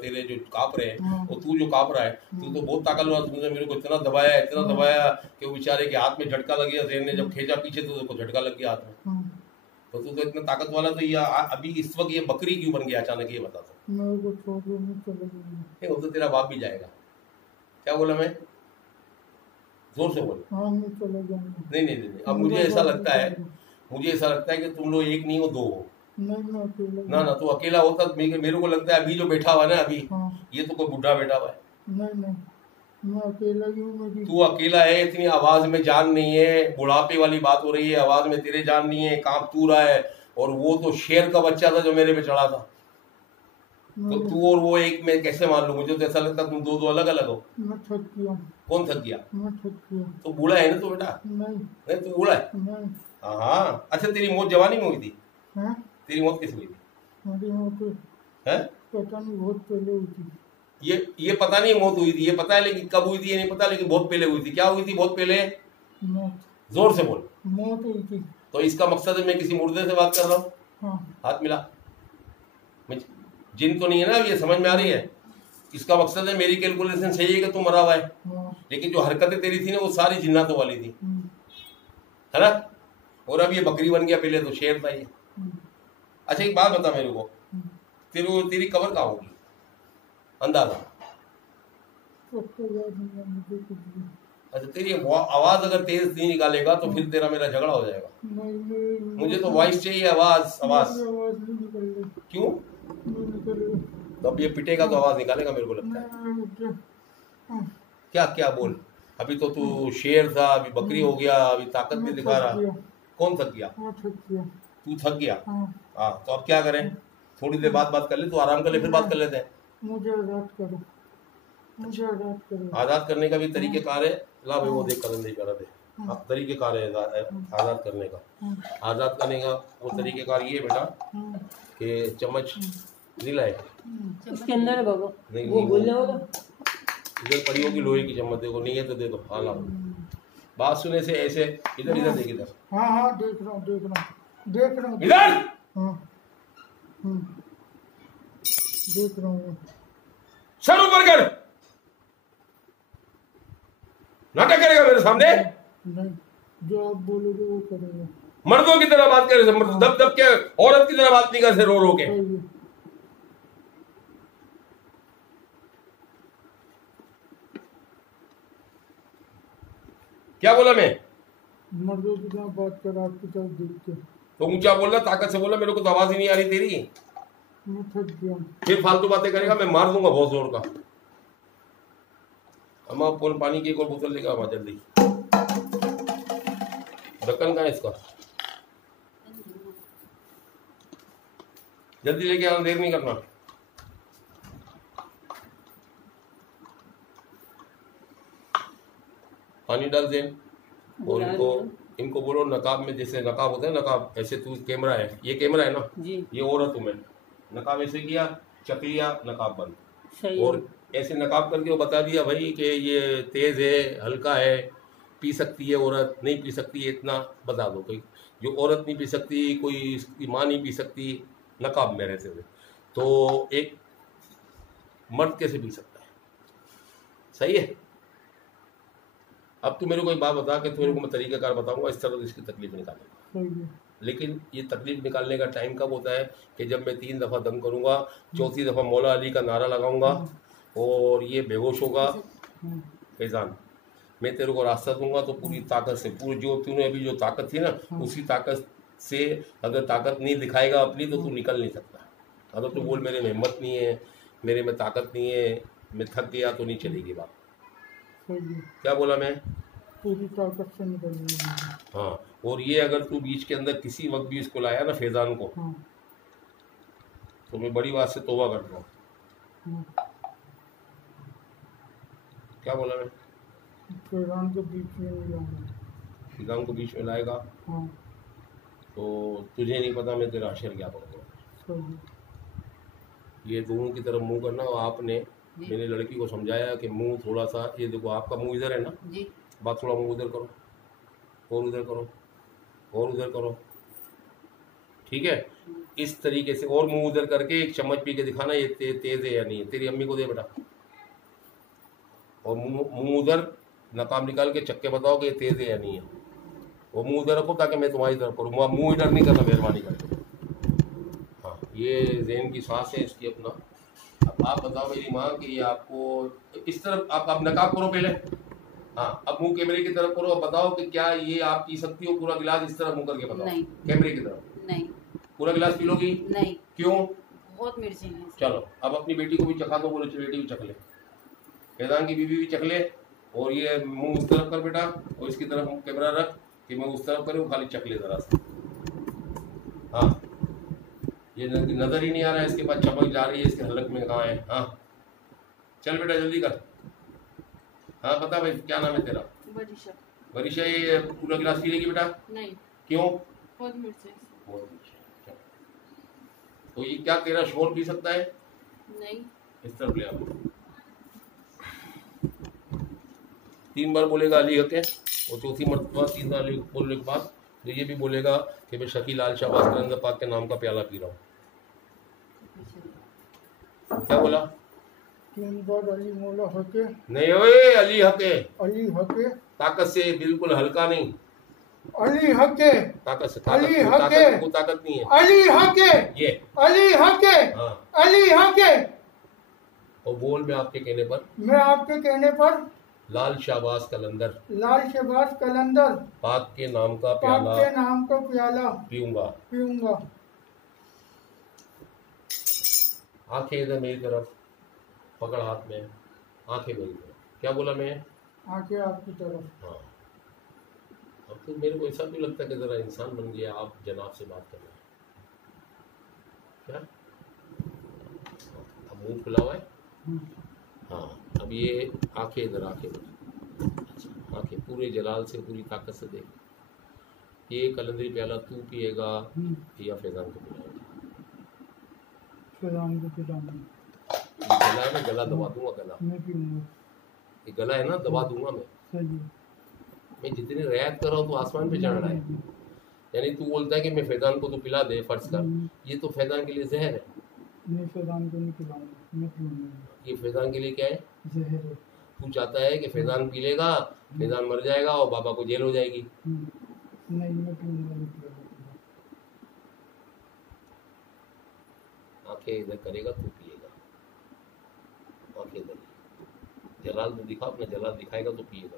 तेरे जो काँप रहे हैं, और तू जो काँप रहा है, तू तो बहुत ताकत वाला। तूने मेरे को इतना दबाया कि वो बेचारे के हाथ में झटका लग गया। ज़ेन ने जब खींचा पीछे तो उसको झटका लग गया हाथ में। तो तू तो इतना ताकत वाला, तो ये अभी इस वक्त ये बकरी क्यों बन गया अचानक, ये बता। वो तो तेरा बाप भी जाएगा। क्या बोला मैं? जोर से बोल। नहीं, अब मुझे ऐसा लगता है कि तुम लोग एक नहीं हो, दो हो। ना तो अकेला होता मेरे को लगता है अभी जो बैठा हुआ ना अभी, ये तो कोई बुढ़ा बैठा हुआ है। नहीं, मैं अकेला ही हूँ। तू अकेला है, इतनी आवाज में जान नहीं है, बुढ़ापे वाली बात हो रही है, आवाज में तेरे जान नहीं है, कांप तू रहा है। और वो तो शेर का बच्चा था जो मेरे पे चढ़ा था। तो तू और वो एक में कैसे मान लूं? मुझे तो ऐसा लगता तुम दो अलग अलग हो। मैं थक गया। कौन थक गया? मैं थक गया। तो बूढ़ा है ना तू बेटा? नहीं तू बूढ़ा है। हाँ, अच्छा तेरी मौत जवानी में हुई थी? तेरी मौत कैसे हुई थी? मेरी मौत है पता नहीं, बहुत पहले हुई थी। ये पता नहीं मौत हुई थी, ये पता है लेकिन कब हुई थी ये नहीं पता, लेकिन बहुत पहले हुई थी। क्या हुई थी बहुत पहले? मौत, जोर से बोल। मौत हुई थी। तो इसका मकसद है मैं किसी मुर्दे से बात कर रहा हूँ? हाँ, हाथ मिला। जिन तो नहीं है ना, ये समझ में आ रही है? इसका मकसद है मेरी कैलकुलेशन सही है कि तू मरा हुआ है, हाँ, लेकिन जो हरकतें तेरी थी ना वो सारी जिन्नातों वाली थी, है ना? और अब ये बकरी बन गया, पहले तो शेर था ये। अच्छा एक बात बता मेरे को, तेरी कब्र कहाँ होगी अंदाजा? अच्छा तेरी आवाज अगर तेज नहीं निकालेगा तो फिर तेरा मेरा झगड़ा हो जाएगा। मुझे तो वॉइस चाहिए, आवाज। क्यों? तो अब ये पिटेगा तो आवाज निकालेगा मेरे को लगता है। क्या क्या बोल? अभी तो तू शेर था, अभी बकरी हो गया, अभी ताकत भी दिखा रहा। कौन थक गया? तू थक गया। हाँ तो अब क्या करें? थोड़ी देर बात कर ले, तू आराम कर ले, फिर बात कर लेते हैं। मुझे आजाद करो, मुझे आजाद करो। आजाद करने का भी तरीकेकार है। ला भाई वो देख कदम नहीं करा दे। तरीकेकार है आजाद करने का। आजाद करने का वो तरीकेकार ये बेटा कि चम्मच नहीं लाए इसके अंदर है बाबा, नहीं, वो बोलने वाला इधर पड़ी होगी लोहे की चम्मच, देखो नहीं है तो दे दो। हाँ ला बात सुने से ऐसे इधर इधर देख इधर। हाँ हाँ देख रहा हूँ, देख रहा हूँ, देख रहा हूँ। इधर हाँ देख रहा हूँ। सर ऊपर कर। नाटक करेगा मेरे सामने? नहीं, जो आप बोलोगे वो करेगा। मर्दों की तरह बात करे, दब दब के, औरत की तरह बात नहीं कर, रो रो के। क्या बोला मैं? मर्दों की तरह बात कर, आपकी तरफ देख के। तो ऊंचा बोलना, ताकत से बोला, मेरे को तो आवाज ही नहीं आ रही तेरी। मैं थक गया। फिर फालतू बातें करेगा मैं मार दूंगा बहुत जोर का। अम्मा कौन पानी की एक और बोतल लेगा अम्मा जल्दी। ढक्कन कहाँ है इसका? जल्दी लेके आना, देर नहीं करना। पानी डाल दे। और इनको बोलो नकाब में, जैसे नकाब होता है नकाब, ऐसे तू कैमरा है, ये कैमरा है ना जी, ये औरत हूँ मैं। नकाब ऐसे किया, चक लिया, नकाब बंद। सही और ऐसे नकाब करके वो बता दिया भाई कि ये तेज है, हल्का है, पी सकती है औरत, नहीं पी सकती है, इतना बता दो। कोई जो औरत नहीं पी सकती, कोई इसकी माँ नहीं पी सकती नकाब में रहते हुए, तो एक मर्द कैसे पी सकता है? सही है। अब तू मेरे को एक बात बता कि तेरे को मैं तरीकाकार बताऊंगा, इस तरह इसकी तकलीफ निकालेगा। लेकिन ये तकलीफ निकालने का टाइम कब होता है कि जब मैं 3 दफ़ा दम करूंगा, 4थी दफ़ा मौला अली का नारा लगाऊंगा और ये बेहोश होगा। फैजान मैं तेरे को रास्ता दूंगा तो पूरी ताकत से, पूरी जो तूने अभी जो ताकत थी ना उसी ताकत से, अगर ताकत नहीं दिखाएगा अपनी तो तू निकल नहीं सकता। अगर तू बोल मेरे में हिम्मत नहीं है, मेरे में ताकत नहीं है, मैं थक गया, तो नहीं चलेगी बात। क्या बोला मैं? पूरी ताकत से निकलना। हाँ, और ये अगर तू बीच के अंदर किसी वक्त भी इसको लाया ना फैजान को, तो मैं बड़ी बात से तौबा करता हूँ। क्या बोला मैं? फैजान को बीच में नहीं लाना। फैजान को बीच में लाएगा तो तुझे नहीं पता मैं तेरा अशर क्या करूँगा। ये दोनों की तरफ मुंह करना। और आपने मैंने लड़की को समझाया कि मुंह थोड़ा सा, ये देखो आपका मुंह इधर है ना जी, बात थोड़ा मुंह उधर करो, और उधर करो, और उधर करो, ठीक है? इस तरीके से, और मुंह उधर करके एक चम्मच पी के दिखाना ये तेज है या नहीं है। तेरी अम्मी को दे बेटा, और मुंह उधर, नकाब निकाल के चक्के बताओ कि ये तेज है या नहीं है। वो मुंह उधर रखो ताकि मैं तुम्हारी तरफ करूँ, मुंह इधर नहीं करना मेहरबानी करके। हाँ, ये जहन की सांस है इसकी अपना। अब आप बताओ मेरी माँ कि ये आपको इस तरफ, आप नकाब करो पहले। हाँ, अब मुंह कैमरे की तरफ करो, अब बताओ कि क्या ये आप पी सकती हो पूरा गिलास इस तरफ मुंह करके? बताओ। नहीं। कैमरे की तरफ नहीं। पूरा गिलास पी लोगी? नहीं। क्यों? बहुत मिर्ची है। चलो अब अपनी बेटी को भी चखा दो, बोलो बेटी भी चख ले, फैजान की बीवी भी चख ले। और ये मुंह उस तरफ कर बेटा, और इसकी तरफ कैमरा रख कि मैं उस तरफ करूँ, खाली चख ले जरा सा। हाँ, ये नजर ही नहीं आ रहा है इसके पास, चमक जा रही है इसके हलक में, कहाँ है? हाँ चल बेटा जल्दी कर। हाँ बता भाई क्या नाम है तेरा? वरिशा। वरिशा, ये पूरा गिलास पी लेगी बेटा? नहीं। क्यों? बहुत मिर्च है। बहुत मिर्च है। तो ये क्या तेरा शोर पी सकता है? नहीं। इस तरफ ले आओ। 3 बार बोलेगा अली हक है, और चौथी मरतबा 3 बार अली बोलने के बाद तो ये भी बोलेगा कि मैं शकील लाल शाहबाज कलंदर पाक के नाम का प्याला पी रहा हूँ। क्या बोला? 3 बार अली मौला हके, नहीं ओए, अली हक है, अली हके, ताकत से, बिल्कुल हल्का नहीं, अली हके, ताकत से, अली ताकत हके, को ताकत नहीं है अली हके, ये। अली हके, हाँ, अली हके। और बोल मैं आपके कहने पर, मैं आपके कहने पर लाल शाहबाज कलंदर लाल शहबाज कलंदर पाक के नाम का पाक प्याला के नाम का प्याला पीऊंगा। पीऊंगा। आंखें इधर मेरी तरफ, पकड़ हाथ में, आंखें मेरी तरफ। क्या बोला मैं? आके आपकी तरफ। हाँ, अब तो मेरे को ऐसा भी लगता है कि जरा इंसान बन गया, आप जनाब से बात कर रहे हैं क्या? अब मुंह खुला हुआ है। हाँ, अब ये आंखें इधर, आंखें इधर, अच्छा, आंखें पूरे जलाल से, पूरी ताकत से देख। ये कलंदरी प्याला तू पिएगा या फैजान को पिलाएगा? फैजान को पिलाऊंगा। ये गला है ना, गला दबा दूंगा, गला मैं पीऊंगा। ये गला है ना, दबा दूंगा मैं। सही। मैं जितनी रियायत कर रहा हूँ तो आसमान पे चढ़ रहा है। यानी तू बोलता है कि मैं फैजान को तो पिला दे, फर्ज कर, ये तो फैजान के लिए जहर है। मैं फैजान को नहीं पिलाऊंगा, मैं पीऊंगा। ये फैजान के लिए क्या है? जहर है। तू चाहता है कि फैजान पी लेगा, फैजान मर जाएगा और बाबा को जेल हो जाएगी। नहीं, मैं पीऊंगा, नहीं पिलाऊंगा। आंखें इधर करेगा तू पिएगा, आंखें इधर, जलाल तो दिखा, अपना जलाल दिखाएगा तो पिएगा।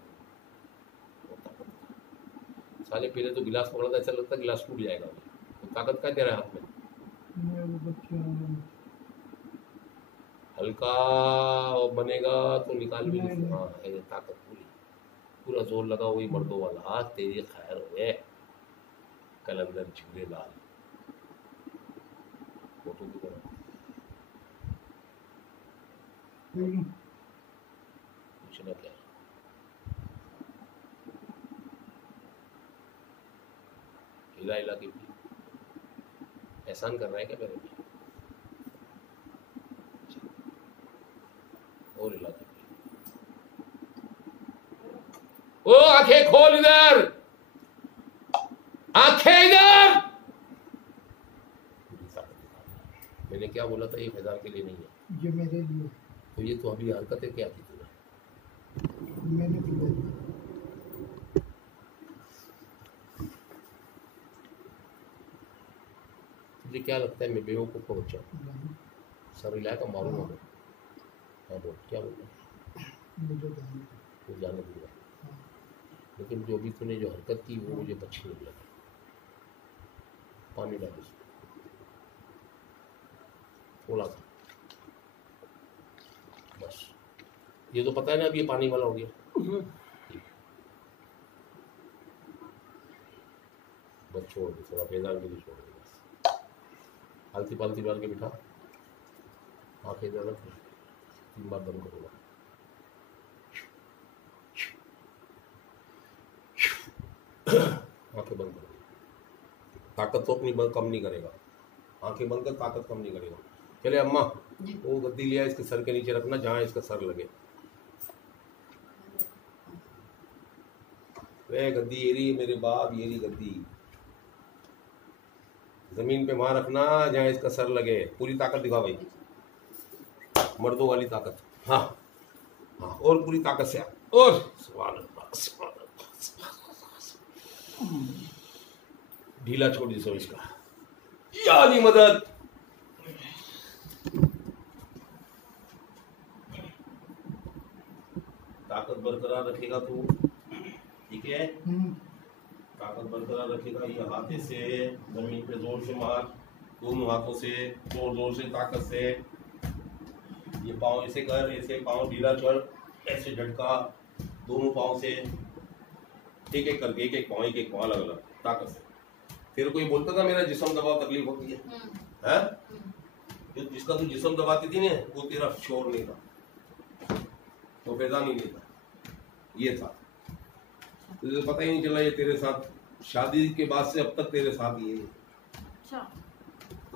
साले पहले तो गिलास पकड़ा था, ऐसा लगता गिलास टूट जाएगा। तो ताकत क्या तेरे हाथ में? हल्का बनेगा तो निकाल भी नहीं। हाँ, है ताकत पूरी, पूरा जोर लगा वही मर्दों वाला। आज तेरी खैर हो कलंदर झूले लाल, फोटो की तरह पूछना क्या? हिला हिला के भी एहसान कर रहा है क्या मेरे में? और हिला के, ओ आंखें खोल इधर, आंखें इधर। मैंने क्या बोला था? ये फैजान के लिए नहीं है, ये मेरे लिए। तो ये तो अभी हरकतें क्या की तूने? मैंने पिलाई। तुझे क्या लगता है मैं बेवकूफ को बच्चा सर हिलाया तो मारूंगा मैं? हाँ बोल, क्या बोलता? मुझे जाने दूंगा, लेकिन जो अभी तूने जो हरकत की वो मुझे अच्छी नहीं लगी। पानी डाल उसमें थोड़ा सा, बस। ये तो पता है ना अब ये पानी वाला हो गया। बस छोड़ दे, थोड़ा फैजान के लिए छोड़ दे, बस। आलती पालती डाल के बिठा, आंखें इधर रख, 3 बार दम करूँगा। आंखें बंद करो, ताकत तो अपनी कम नहीं करेगा। आंखें बंद कर, ताकत कम नहीं करेगा। चले अम्मा, वो गद्दी लिया, इसके सर के नीचे रखना जहाँ इसका सर लगे। वे गद्दी ये रही मेरे बाप, ये रही गद्दी। जमीन पे वहां रखना जहाँ इसका सर लगे। पूरी ताकत दिखा भाई, मर्दों वाली ताकत। हाँ हाँ, और पूरी ताकत से, और सुभान अल्लाह, सुभान अल्लाह। ढीला छोड़ दी सो इसका, यादी मदद। ताकत बरकरार रखेगा तू, ठीक है? ताकत बरकरार रखेगा। ये हाथे से जमीन पे जोर से मार, दोनों हाथों से जोर जोर से, ताकत से। ये पाँव ऐसे कर, ऐसे पाँव ढीला छोड़, ऐसे झटका दोनों पाँव से, एक एक करके, एक एक पाँव अलग अलग ताकत से। फिर कोई बोलता था मेरा जिस्म दबाव तकलीफ होती है, हैं? जिसका तू जिस्म दबाती थी ना, वो तेरा शोर नहीं था, वो फैजान ही नहीं था, ये था। तुझे पता ही नहीं चला ये तेरे साथ शादी के बाद से अब तक तेरे साथ ये है। अच्छा।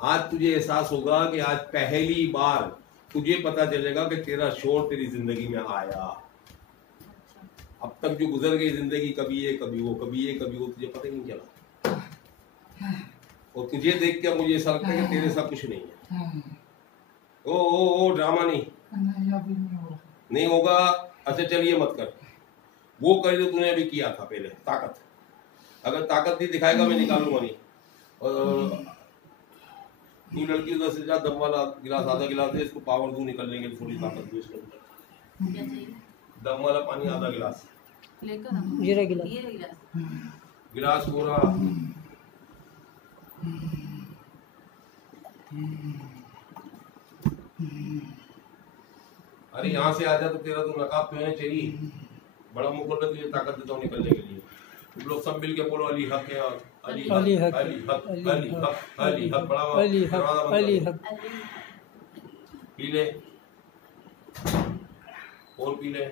आज तुझे एहसास होगा कि आज पहली बार तुझे पता चलेगा कि तेरा शोर तेरी जिंदगी में आया। अब तक जो गुजर गई जिंदगी, कभी ये कभी वो, कभी ये कभी वो, तुझे पता ही नहीं चला। और तुझे देख के मुझे ऐसा लगता है कि तेरे साथ कुछ नहीं है। ओ ड्रामा नहीं, अभी नहीं होगा। नहीं होगा। अच्छा चलिए मत कर, वो कर जो तूने अभी किया था पहले। ताकत, अगर ताकत नहीं दिखाएगा मैं निकालूंगा नहीं। और तू लड़की उधर से जा, दम वाला गिलास आधा गिलास है, इसको पावर दूं निकलने के लिए, थोड़ी ताकत दो इसके अंदर। क्या चाहिए? दम वाला पानी आधा गिलास लेकर आओ। ये रहा गिलास। ये गिलास। गिलास पूरा। अरे यहाँ से आजा तो तेरा तो नकाब पहने चाहिए। बड़ा मुकुल में तुझे ताकत देता हूँ निकलने के लिए। तुम लोग सब मिल के बोलो अली हक है, अली हक, अली हक, अली हक, अली हक, अली हक। बड़ा अली हक, अली हक। पी ले और पी ले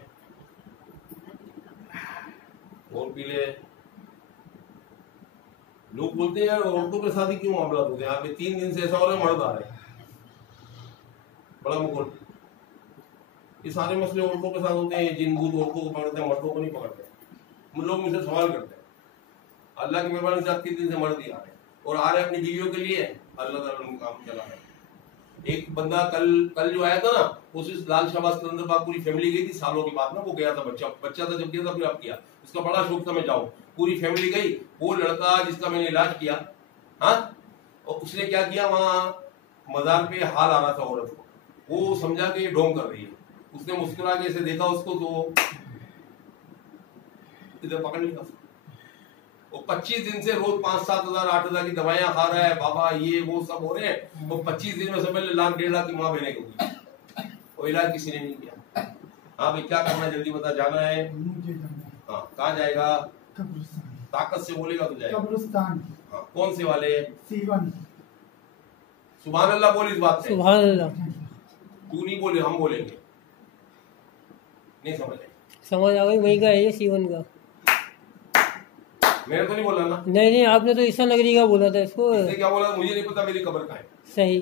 और पी ले। लोग बोलते हैं यार औरतों के साथ ही क्यों मामला होते हैं। यहाँ पे 3 दिन से ऐसा हो रहा है, मर्द आ रहे हैं। बड़ा मुकुल, ये सारे मसले औरतों के साथ होते हैं। जिन भूत औरतों को पकड़ते हैं, मर्दों को नहीं पकड़ते। लोग मुझसे सवाल करते हैं। अल्लाह की मेहरबानी से 3 दिन से मर्द ही आ रहे हैं और आ रहे हैं अपनी बीवियों के लिए। अल्लाह ताला उनका काम चला है। एक बंदा कल जो आया था ना, उस लाल शहबाज कलंदर बाग पूरी फैमिली गई थी। सालों की बात ना, वो गया था, बच्चा था जब गया था, फिर अब किया। उसका बड़ा शौक था मैं जाऊं, पूरी फैमिली गई। वो लड़का जिसका मैंने इलाज किया, हाँ, और उसने क्या किया, वहां मजार पे हाल आ रहा था औरत को। वो समझा कि ये ढोंग कर रही है। उसने मुस्कुरा के ऐसे देखा उसको, तो इधर पकड़ लिया। वो 25 दिन से रोज 5-7 हजार 8 हजार की दवाइयां खा रहा है बाबा, ये वो सब हो रहे हैं। वो 25 दिन में से पहले 1-1.5 लाख की माँ बहने को हुई। वो इलाज किसी ने नहीं किया। हाँ भाई क्या करना है जल्दी बता। जाना है? मुझे जाना है हाँ, कहाँ जाएगा? कब्रिस्तान। ताकत से बोलेगा तो जाएगा कब्रिस्तान। हाँ, कौन से वाले? सीवन। सुभान अल्लाह बोल इस बात से। सुभान अल्लाह। तू नहीं बोले, हम बोलेंगे। नहीं समझ आए? समझ आ गई, वहीं का है ये, सीवन का। मैंने तो नहीं बोला ना। नहीं, आपने तो ईसा नगरी का बोला था इसको। इसने क्या बोला मुझे नहीं पता, मेरी कब्र कहाँ है। सही।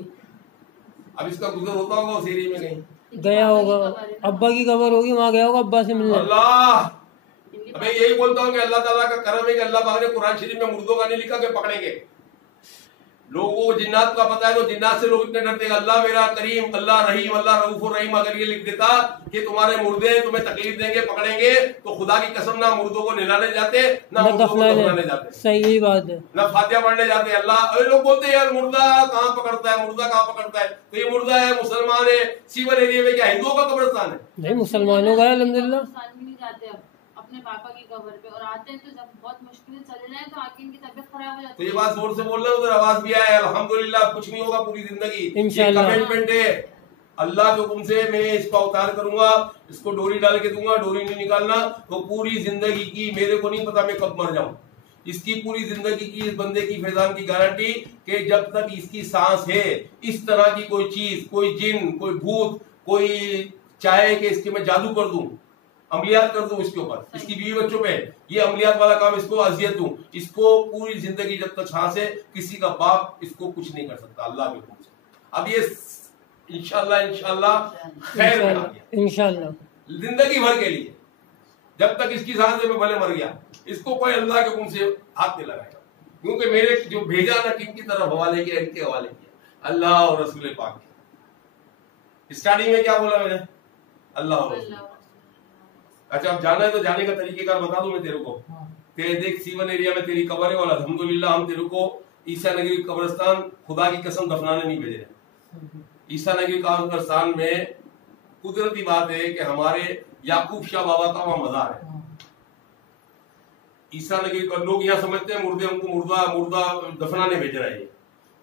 अब इसका गुजर होता होगा उस एरिया में कहीं, गया होगा, अब्बा की कब्र होगी, वहाँ गया होगा अब्बा से मिलने। अल्लाह, अबे यही बोलता हूँ कि अल्लाह ताला का करम है कि अल्लाह पाक ने कुरान शरीफ में मुर्दों का नहीं लिखा कि पकड़ेंगे। लोगों को जिन्नात का पता है तो जिन्नात से लोग इतने डरते हैं। अल्लाह मेरा करीम, अल्लाह रहीम, अल्लाह रऊफ और रहीम अगर ये लिख देता कि तुम्हारे मुर्दे तुम्हें तकलीफ देंगे, पकड़ेंगे, तो खुदा की कसम ना मुर्दों को नहलाने जाते, ना मुर्दों को दफनाने जाते। सही बात है। ना फातिहा पढ़ने जाते। अल्लाह, लोग बोलते हैं यार मुर्दा कहाँ पकड़ता है, मुर्दा कहाँ पकड़ता है। तो ये मुर्दा है, मुसलमान है। सीवर एरिया में क्या हिंदुओं का कब्रिस्तान है? नहीं, मुसलमानों का है अल्हम्दुलिल्लाह। नहीं जाते अब अपने पापा की कब्र पे, और आते हैं तो जब बहुत मुश्किल से चले जाए तो आके इनकी तबीयत खराब हो जाती तो है। ये बात जोर से बोल रहे हो, उधर आवाज भी आए अल्हम्दुलिल्लाह। कुछ नहीं होगा पूरी जिंदगी, इंशाअल्लाह। कमिटमेंट है अल्लाह के हुक्म से। मैं इसको अवतार करूंगा, इसको डोरी डाल के दूंगा, डोरी नहीं निकालना। तो पूरी जिंदगी की, मेरे को नहीं पता मैं कब मर जाऊं, इसकी पूरी जिंदगी की इस बंदे की फैजान की गारंटी कि जब तक इसकी सांस है, इस तरह की कोई चीज, कोई जिन, कोई भूत, कोई चाहे कि इसके मैं जादू कर दूं, अमलियात कर दूं इसके ऊपर, इसकी बीवी बच्चों पे, ये अमलियात वाला काम, इसको अजियत दूं, इसको पूरी जिंदगी जब तक सांस है, किसी का बाप इसको कुछ नहीं कर सकता अल्लाह के हुक्म से। अब ये इंशाल्लाह खैर में आ गया, इंशाल्लाह जिंदगी भर के लिए, जब तक इसकी सांस है मैं भले मर गया, इसको कोई अल्लाह के हुक्म से हाथ नहीं लगाएगा। क्योंकि मेरे जो भेजा ना किन की तरफ हवाले किया, इनके हवाले किया, अल्लाह और रसूल पाक। स्टार्टिंग में क्या बोला मैंने? अल्लाह और रसूल। अच्छा अब जाना है तो जाने का तरीकेकार बता दूं मैं तेरे को। तेरे देख सीवन एरिया में तेरी कब्र है और अल्हम्दुलिल्लाह हम तेरे को ईसा नगरी कब्रिस्तान, खुदा की कसम, दफनाने नहीं भेज रहे। ईसा नगरी कब्रिस्तान में कुदरती बात है कि हमारे याकूब शाह बाबा का वहां मजार है। ईसा नगरी का लोग यहाँ समझते हैं मुर्दे, हमको मुर्दा दफनाने भेज रहे हैं।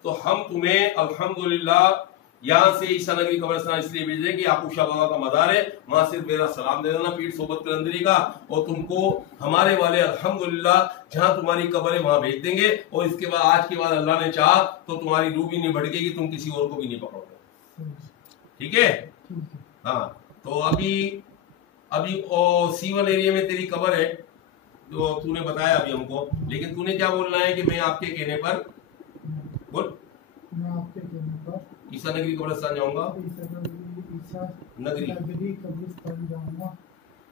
तो हम तुम्हें अल्हम्दुलिल्लाह यहाँ से ईसा नगरी कब्रिस्तान इसलिए भेज रहे हैं कि याकूब शाह बाबा का मजार है, वहां सिर्फ मेरा सलाम दे देना पीठ सोबत कलंदरी का, और तुमको हमारे वाले अल्हम्दुलिल्लाह जहाँ तुम्हारी कब्र है वहां भेज देंगे। और इसके बाद आज के बाद अल्लाह ने चाहा तो तुम्हारी रूह भी नहीं भड़केगी, तुम किसी और को भी नहीं पकड़ोगे। ठीक है? हाँ, तो अभी सीवन एरिया में तेरी कब्र है जो तूने बताया अभी हमको, लेकिन तूने क्या बोलना है कि मैं आपके कहने पर, बोल, मैं आपके कहने पर ईसा नगरी कब्रिस्तान जाऊंगा, ईसा नगरी कब्रिस्तान जाऊंगा।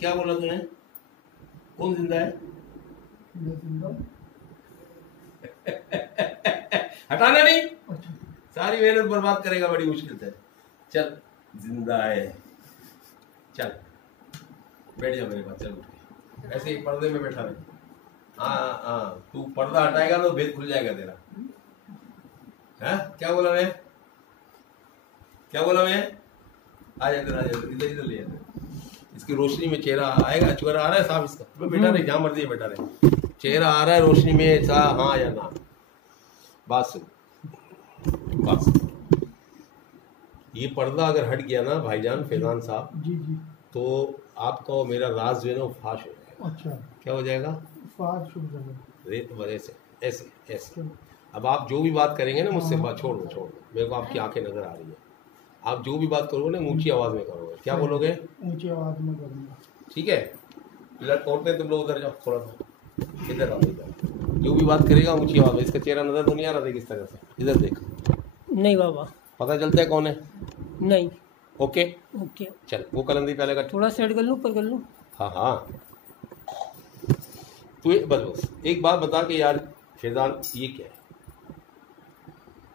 क्या बोला तूने? कौन जिंदा है? मैं जिंदा हूँ। हटाना नहीं, अच्छा सारी मेहनत बर्बाद करेगा बड़ी मुश्किल से। चल जिंदा है, चल बैठ जा मेरे पास, चल उठ के ऐसे ही पर्दे में बैठा रहे। हाँ हाँ, तू पर्दा हटाएगा तो भेद खुल जाएगा तेरा। है क्या बोला मैं? क्या बोला मैं? आ जा इधर, आ जा इधर, इधर ले जा। इसकी रोशनी में चेहरा आएगा, चेहरा आ रहा है साफ इसका? बेटा रहे जहाँ मर्जी बैठा रहे, चेहरा आ रहा है रोशनी में सा, हाँ या ना? बात सुन, बात सुन। ये पर्दा अगर हट गया ना भाईजान फैजान साहब, जी जी। तो आपका और मेरा राज जो है ना वो फाश हो जाएगा। अच्छा क्या हो जाएगा? फाश हो जाएगा। रेत वजह से ऐसे ऐसे। अब आप जो भी बात करेंगे ना मुझसे, बात छोड़ दो, छोड़ दो, मेरे को आपकी आंखें नजर आ रही है। आप जो भी बात करोगे ना ऊंची आवाज में करोगे। क्या बोलोगे? ऊंची आवाज में करूँगा। ठीक है, इधर तोड़ते तुम लोग, उधर जाओ थोड़ा सा, इधर आओ, इधर। जो भी बात करेगा ऊंची आवाज में। इसका चेहरा नजर तो नहीं आ रहा था किस तरह से? इधर देख, नहीं बाबा, पता चलता है कौन है? नहीं। ओके ओके, चल, वो कलंदी पहले का। थोड़ा सेट कर लूँ, ऊपर कर लूँ। हाँ हाँ, तू बस बस एक बात बता के यार फैजान, ये क्या है?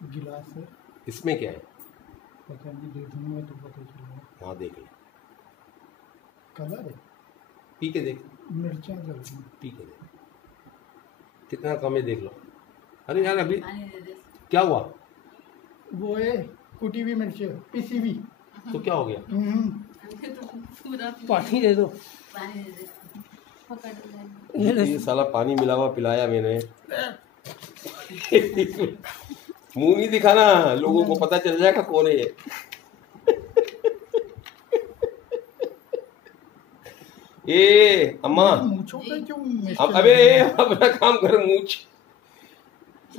गिलास है। इसमें क्या है? पता नहीं, देखूंगा तो पता चलेगा। हाँ देख ले, कलर है। पी के देख, मिर्चा जल्दी। पी के देख कितना कम है, देख लो। अरे यार अभी क्या हुआ? वो है कुटी हुई मिर्च, पिसी हुई। तो क्या हो गया? पानी दे दो। ये साला पानी मिला हुआ पिलाया मैंने। मुंह नहीं दिखाना, लोगों को पता चल जाएगा कौन है ये। ए अम्मा, मूंछों पे क्यों मिर्च अब अबे अपना काम कर, मूछ।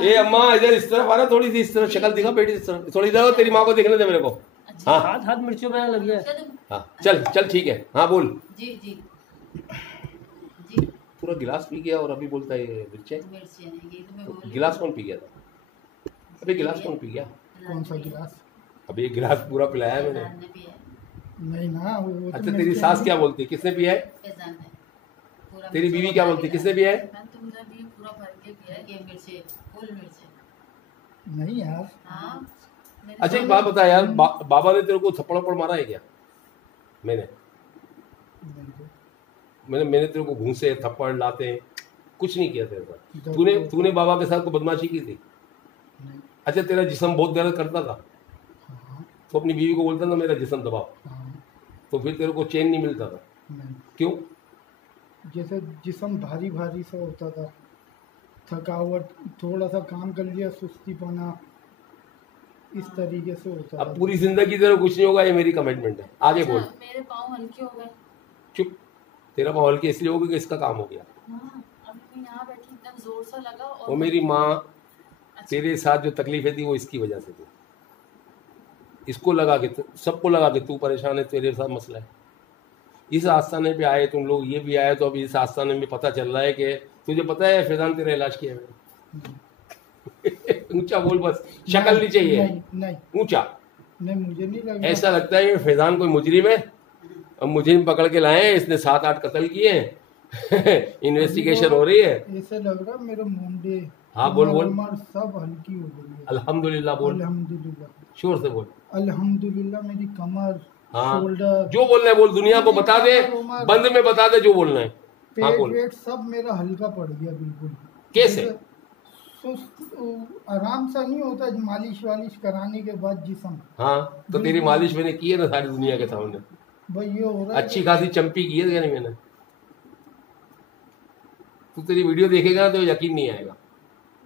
ए अम्मा इधर इस तरफ आ रहा, थोड़ी सी इस तरफ शक्ल दिखा बेटी, इस तरफ थोड़ी इधर, तेरी माँ को देखने दे मेरे को। हाँ हाथ हाथ मिर्चों में लग गया। हाँ चल चल ठीक है, हाँ बोल। जी जी जी। पूरा गिलास पी गया और अभी बोलता है मिर्चे। मिर्ची नहीं, ये तो मैं बोल गिलास कौन पी गया था? अबे गिलास कौन पी गया? कौन सा गिलास? अभी ये गिलास पूरा पिलाया मैंने। फैजान ने पिया है। नहीं ना, वो तो अच्छा तेरी मिर्च सास है। क्या बोलती है? किसने पिया है? फैजान ने पूरा तेरी मिर्ची बीवी क्या भर बोलती है? के किसने पिया है? मैंने तो मुझे भी पूरा भर के पिया है, ये मिर्ची फुल मिर्ची। नहीं यार, हाँ मेरे अच्छा एक सामने- बात बता यार, बाबा ने तेरे को थप्पड़ वप्पड़ मारा है क्या? मैंने नहीं तो। मैंने तेरे को घूंसे थप्पड़ लाते कुछ नहीं किया तेरे साथ। जब तूने वो- तूने बाबा के साथ को बदमाशी की थी? नहीं। अच्छा तेरा जिस्म बहुत दर्द करता था, हाँ तो अपनी बीवी को बोलता था मेरा जिस्म दबाओ, हाँ। तो फिर तेरे को चैन नहीं मिलता था? नहीं, क्यों? जैसे जिस्म भारी भारी सा होता था, थकावट, थोड़ा सा काम कर लिया सुस्तीपना, इस तरीके से होता अब था। पूरी जिंदगी तेरे को कुछ नहीं होगा, ये मेरी कमिटमेंट है। आगे अच्छा, बोल। मेरे पाँव हल्के हो गए। चुप, तेरा माहौल के इसलिए होगा कि इसका काम हो गया। हाँ, अब मैं यहाँ बैठी एकदम जोर सा लगा और वो मेरी माँ, अच्छा, तेरे साथ जो तकलीफें थी वो इसकी वजह से थी। इसको लगा के सबको लगा के तू परेशान है, तेरे साथ मसला है। इस आस्थाने पे आए तुम लोग, ये भी आए, तो अभी इस आस्थाने में पता चल रहा है कि तुझे पता है फैजान तेरा इलाज किया है। ऊंचा बोल बस, शक्ल नहीं चाहिए, नहीं नहीं ऊंचा। नहीं, मुझे नहीं लगा। ऐसा लगता है ये फैजान कोई मुजरिम है, अब मुजरिम पकड़ के लाए हैं, इसने 7-8 कत्ल किए हैं। इन्वेस्टिगेशन हो रही है। ऐसे लग रहा मेरे मुंडे, हाँ, बोल, बोल। उमर सब हल्की हो गई है। अल्हम्दुलिल्लाह बोल, अल्हम्दुलिल्लाह, शोर से बोल। अल्हम्दुलिल्लाह। मेरी कमर, हाँ, शोल्डर, जो बोलना है बोल, दुनिया को बता दे, बंद में बता दे जो बोलना है। हाँ पेट बोल। वेट सब मेरा हल्का पड़ गया बिल्कुल। कैसे? जैसे आराम सा नहीं होता मालिश वालिश कराने के बाद जिस्म। हाँ तो तेरी मालिश मैंने की है ना सारी दुनिया के सामने, भाई ये हो रहा है अच्छी खासी चंपी की है क्या नहीं मैंने? तू तेरी वीडियो देखेगा तो यकीन नहीं आएगा।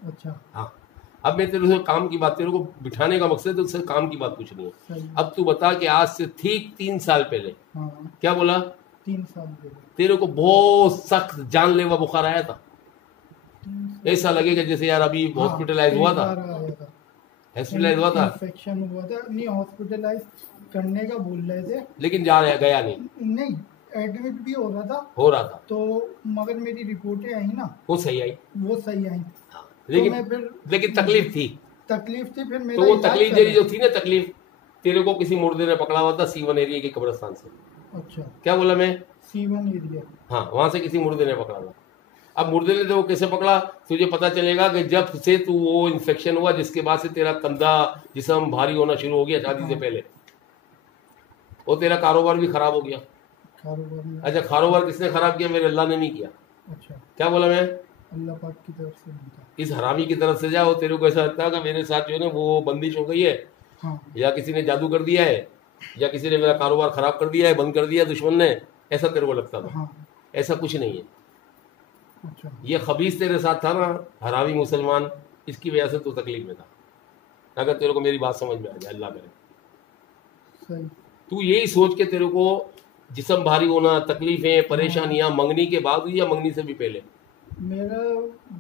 अच्छा हाँ, अब मैं तेरे से काम की बात, तेरे को बिठाने का मकसद है, उससे काम की बात पूछनी है। सही। अब तू बता कि आज से ठीक 3 साल पहले, हाँ, क्या बोला? 3 साल पहले। तेरे को बहुत सख्त जानलेवा बुखार आया था? 3 साल। ऐसा लगेगा जैसे यार अभी हाँ, हॉस्पिटलाइज हुआ एक था, बार आया था। हॉस्पिटलाइज हुआ था, इन्फेक्शन हुआ था। नहीं, हॉस्पिटलाइज करने का बोल रहे थे। लेकिन गया नहीं, नहीं, एडमिट भी हो रहा था हो रहा था, तो, मगर मेरी रिपोर्टें आई ना, वो सही आई। वो सही आई। हाँ, तो मैं फिर लेकिन तकलीफ थी। तकलीफ थी, फिर तो मेरा वो इलाज तकलीफ चला। तेरी जो थी ना, तकलीफ तेरे को किसी मुर्दे ने पकड़ा हुआ था C1 एरिया के कब्रिस्तान से। अच्छा, क्या बोला मैं? C1 area. हाँ, वहां से किसी मुर्दे ने पकड़ा था। अब मुर्दे ने तो कैसे पकड़ा, तुझे पता चलेगा कि जब से तू वो इन्फेक्शन हुआ जिसके बाद से तेरा कंधा जिस्म भारी होना शुरू हो गया शादी से पहले, और तेरा कारोबार भी खराब हो गया। कारोबार में। अच्छा, कारोबार किसने खराब किया? मेरे अल्लाह ने नहीं किया। अच्छा, क्या बोला मैं? अल्लाह पाक की तरफ से मिलता। इस हरामी की तरफ से जाओ, तेरे को ऐसा लगता है कि मेरे साथ जो है ना वो बंदिश हो गई है, हाँ, या किसी ने जादू कर दिया है, या किसी ने मेरा कारोबार खराब कर दिया है, बंद कर दिया दुश्मन ने, ऐसा तेरे को लगता था। हाँ, ऐसा कुछ नहीं है। अच्छा, ये खबीस तेरे साथ था ना, हरामी मुसलमान, इसकी वजह से तू तकलीफ में था। अगर तेरे को मेरी बात समझ में आ जाए, अल्लाह करे, सही। तू यही सोच के तेरे को जिस्म भारी होना, तकलीफें, परेशानियां मंगनी के बाद हुई या मंगनी से भी पहले? मेरा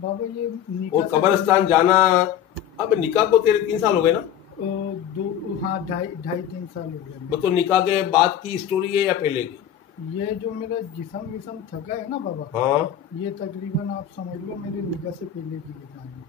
बाबा ये और कब्रिस्तान जाना, अब निकाह को तेरे 3 साल हो गए ना? हाँ, ढाई 3 साल हो गए। वो तो निकाह के बाद की स्टोरी है या पहले की? ये जो मेरा जिस्म विस्म थका है ना बाबा, हाँ, ये तकरीबन आप समझ लो मेरे निकाह से पहले की कहानी।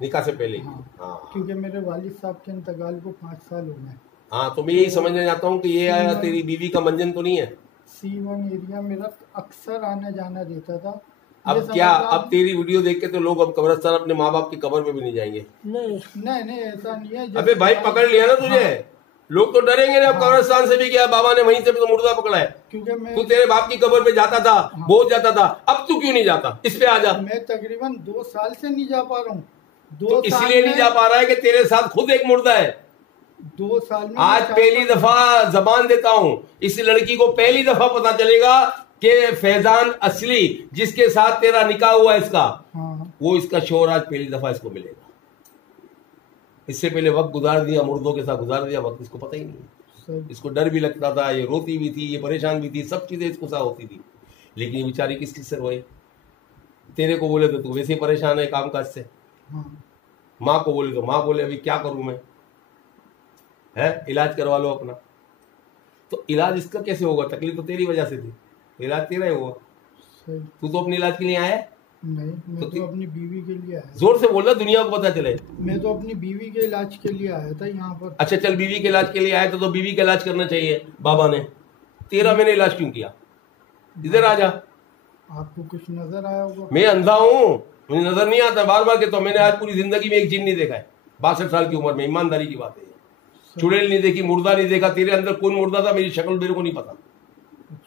निकाह से पहले की। हाँ, हाँ क्योंकि मेरे वालिद साहब के इंतकाल को 5 साल हो गए। हाँ, तो मैं यही समझने जाता हूँ कि ये आया तेरी बीवी का मंजन तो नहीं है? C1 एरिया मेरा अक्सर आना जाना रहता था। अब ये समझ क्या, लो अब तेरी वीडियो देख के तो लोग अब कब्रिस्तान अपने माँ बाप की कब्र में भी नहीं जाएंगे। नहीं नहीं ऐसा नहीं है। अबे भाई, पकड़ लिया ना तुझे, लोग तो डरेंगे ना। अब कब्रिस्तान से भी गया, बाबा ने वहीं से भी तो मुर्दा पकड़ा है। क्योंकि मैं तू तेरे बाप की कब्र पे जाता था, बहुत जाता था, अब तू क्यों नहीं जाता? इस पे आ जा। मैं तकरीबन 2 साल से नहीं जा पा रहा हूँ। तो इसलिए नहीं जा पा रहा है कि तेरे साथ खुद एक मुर्दा है। 2 साल में आज पहली दफा जबान देता हूं, इस लड़की को पहली दफा पता चलेगा कि फैजान असली जिसके साथ तेरा निकाह हुआ इसका, हाँ, वो इसका शोर आज पहली दफा इसको मिलेगा। इससे पहले वक्त गुजार दिया, मुर्दों के साथ गुजार दिया वक्त, इसको पता ही नहीं। सही। इसको डर भी लगता था, ये रोती भी थी, ये परेशान भी थी, सब चीजें इसको साथ होती थी। लेकिन ये बेचारी किस किस से रोए? तेरे को बोले तो तू वैसे ही परेशान है काम काज से, हाँ, माँ को बोले तो माँ बोले अभी क्या करूं मैं, है इलाज करवा लो अपना। तो इलाज इसका कैसे होगा? तकलीफ तो तेरी वजह से थी, इलाज तेरा ही होगा। सही। तू तो अपने इलाज के लिए आया है। नहीं, मैं तो अपनी बीवी के लिए आया। जोर से बोल रहा, दुनिया को पता चले। मैं तो अपनी बीवी के इलाज के लिए आया था यहाँ पर। अच्छा चल, बीवी के इलाज के लिए आया तो बीवी का इलाज करना चाहिए बाबा ने। तेरा मैंने इलाज क्यों किया? इधर आ जा। आपको कुछ नजर आया होगा। मैं अंधा हूँ, मुझे नजर नहीं आता, बार बार कहता हूँ। मैंने आज पूरी जिंदगी में एक जिन नहीं देखा है, 62 साल की उम्र में, ईमानदारी की बात है। चुड़ैल नहीं देखी, मुर्दा नहीं देखा। तेरे अंदर कौन मुर्दा था मेरी शक्ल मेरे को नहीं पता।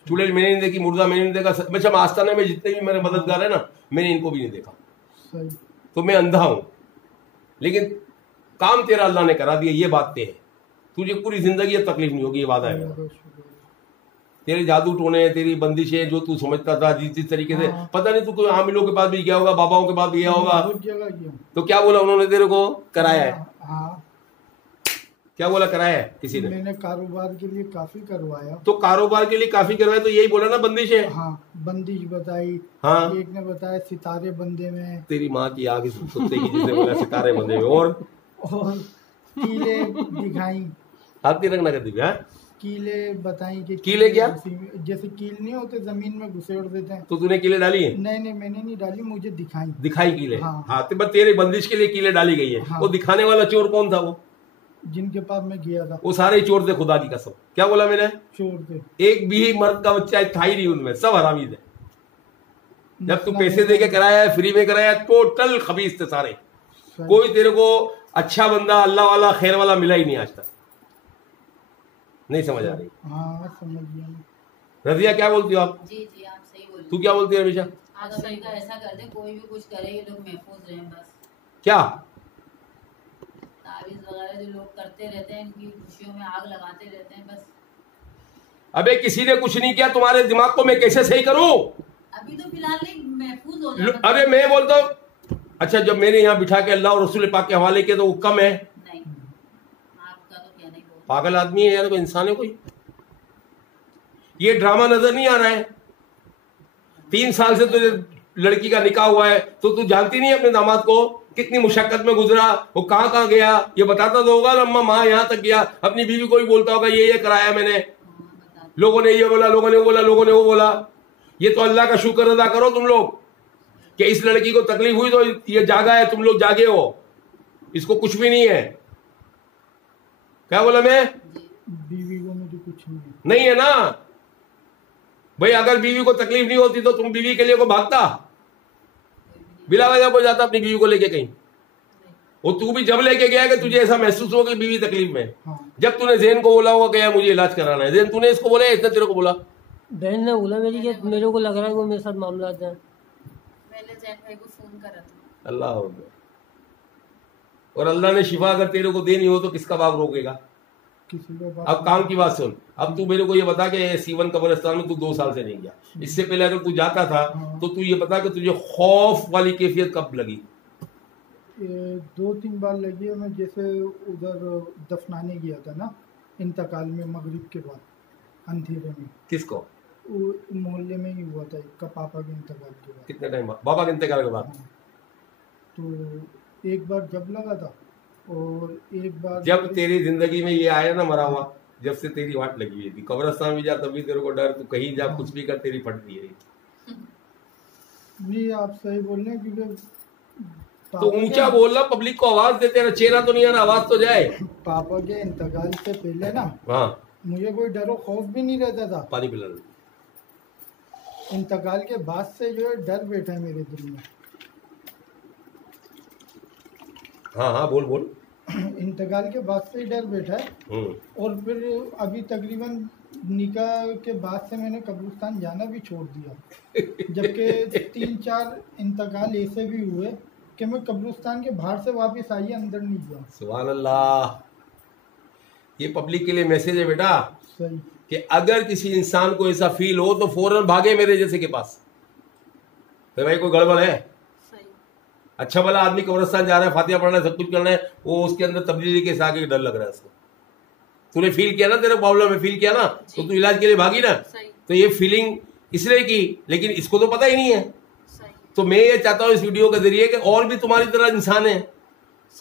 चुड़ैल मैंने नहीं देखी, मुर्दा मैंने नहीं देखा। अच्छा, आस्थाने में जितने भी मेरे मददगार है ना, मैंने इनको भी नहीं देखा। सही। तो मैं अंधा हूं, लेकिन काम तेरा अल्लाह ने करा दिया, ये बात ते है। तुझे पूरी जिंदगी अब तकलीफ नहीं होगी, ये वादा है मेरा। तेरे जादू टोने, तेरी बंदिशें जो तू समझता था जिस तरीके से, पता नहीं तू कोई आमिलों के पास भी गया होगा, बाबाओं के पास भी गया होगा, बहुत जगह गया। तो क्या बोला उन्होंने तेरे को? कराया है। हाँ, क्या बोला? कराया है किसी ने? मैंने कारोबार के लिए काफी करवाया। तो कारोबार के लिए काफी करवाया, तो यही बोला ना बंदिश है। हाँ, बंदिश बताई। हाँ, एक ने बताया सितारे बंदे में, तेरी माँ की आग इस कुत्ते की जिसने बोला सितारे बंदे में, और कीले दिखाई। हाथ नहीं रखना कर दी। कीले बताई कि कीले क्या? जैसे कील नहीं होते जमीन में घुसेड़ देते हैं। तो तूने कीले डाली है? नहीं, मैंने नहीं डाली, मुझे दिखाई। दिखाई कीले। हाँ। हाँ, तो बस तेरे बंदिश के लिए कीले डाली गई है। हाँ। वो दिखाने वाला चोर कौन था? वो जिनके पास मैं गया था, वो सारे चोर थे, खुदा की कसम। क्या बोला मैंने? चोर थे। एक भी मर्द का बच्चा था ही नहीं उनमें, सब हरामी थे। जब तू पैसे दे के कराया है, फ्री में कराया, टोटल खबीस थे सारे। कोई तेरे को अच्छा बंदा, अल्लाह वाला, खैर वाला मिला ही नहीं आज तक। नहीं समझ आ रही? हाँ, समझ गया मैं। रजिया क्या बोलती हो आप? जी जी, आप सही बोल तू क्या बोलती है हमेशा? अगर सही का ऐसा कर दे, कोई भी कुछ करे, ये लोग महफूज रहे बस। क्या तावीज वगैरह जो लोग करते रहते हैं, इनकी खुशियों में आग लगाते रहते हैं बस। अबे किसी ने कुछ नहीं किया, तुम्हारे दिमाग को मैं कैसे सही करूं? अभी तो फिलहाल नहीं, महफूज हो जाए। अरे मैं बोलता हूं, अच्छा जब मैंने यहाँ बिठा के अल्लाह और रसूल पाक के हवाले किया तो वो कम है? नहीं, आपका तो क्या नहीं बोल। पागल आदमी है यार, कोई इंसान है कोई? ये ड्रामा नजर नहीं आ रहा है? 3 साल से तुझे लड़की का निकाह हुआ है, तो तू जानती नहीं अपने दामाद को कितनी मुशक्कत में गुजरा, वो कहाँ कहाँ गया, ये बताता तो होगा ना। अम्मा माँ यहाँ तक गया, अपनी बीवी को भी बोलता होगा ये कराया मैंने, लोगों ने ये बोला, लोगों ने वो बोला, लोगों ने वो बोला। ये तो अल्लाह का शुक्र अदा करो तुम लोग कि इस लड़की को तकलीफ हुई तो ये जागा है, तुम लोग जागे हो, इसको कुछ भी नहीं है। क्या बोला मैं? बीवी को मुझे कुछ नहीं है ना? भाई अगर बीवी को तकलीफ नहीं होती तो तुम बीवी के लिए को भागता, बिला वजह को जाता अपनी बीवी को लेके कहीं? और तू भी जब लेके गया कि तुझे ऐसा महसूस हो कि बीवी तकलीफ में, जब तूने जैन को बोला होगा कि यार मुझे इलाज कराना है, जैन तूने इसको बोला या इसने तेरे को बोला? बहन ने बोला मेरी कि मेरे को लग रहा है वो मेरे साथ मामला है। मैंने जैन भाई को फोन करा था। अल्लाह, और अल्लाह ने शिफा अगर तेरे को देनी हो तो किसका बाप रोकेगा? अब काम की बात सुन, अब तू मेरे को ये बता कि सीवन कब्रिस्तान में तू 2 साल से नहीं गया, इससे पहले अगर तू जाता था तो तू ये बता कि तुझे खौफ वाली कैफियत कब लगी? 2-3 बार लगी है। मैं जैसे उधर दफनाने गया था ना इंतकाल में, मगरिब के बाद अंधेरे में। किसको? वो मोहल्ले में ही हुआ था इसका, पापा के इंतकाल के बाद। कितने टाइम बाद? बाबा के इंतकाल के बाद? तो एक बार जब लगा था और एक बार जब तेरी जिंदगी में ये आया ना मरा हुआ, जब से तेरी वाट लगी हुई थी। कब्रिस्तान भी जा तभी तेरे को डर, तू कहीं जा कुछ भी कर तेरी फटती है। नहीं आप सही बोल रहे हैं, क्योंकि तो ऊंचा बोलना, पब्लिक को आवाज दे, तेरा चेहरा तो नहीं आ रहा, आवाज तो जाए। पापा के इंतकाल से पहले ना हाँ मुझे कोई डर खौफ भी नहीं रहता था। पानी पिला। इंतकाल के बाद से जो है डर बैठा है मेरे दिल में। हाँ हाँ बोल बोल। इंतकाल के बाद से ही डर बैठा है। और फिर अभी तकरीबन निकाह के बाद से मैंने कब्रिस्तान जाना भी छोड़ दिया। जबकि 3-4 इंतकाल ऐसे भी हुए कि मैं कब्रिस्तान के बाहर से वापस आई, अंदर नहीं गया। सुभान अल्लाह। ये पब्लिक के लिए मैसेज है बेटा सही कि अगर किसी इंसान को ऐसा फील हो तो फौरन भागे मेरे जैसे के पास। तो भाई कोई गड़बड़ है? सही। अच्छा भला आदमी कब्रिस्तान जा रहा है, फातिहा पढ़ना है, सब कुछ करना है, वो उसके अंदर तब्दीली के साथ डर लग रहा है उसको। तूने फील किया ना, तेरे प्रॉब्लम में फील किया ना, तो तू इलाज के लिए भागी ना। तो ये फीलिंग इसलिए की, लेकिन इसको तो पता ही नहीं है। तो मैं ये चाहता हूँ इस वीडियो के जरिए कि और भी तुम्हारी तरह इंसान है,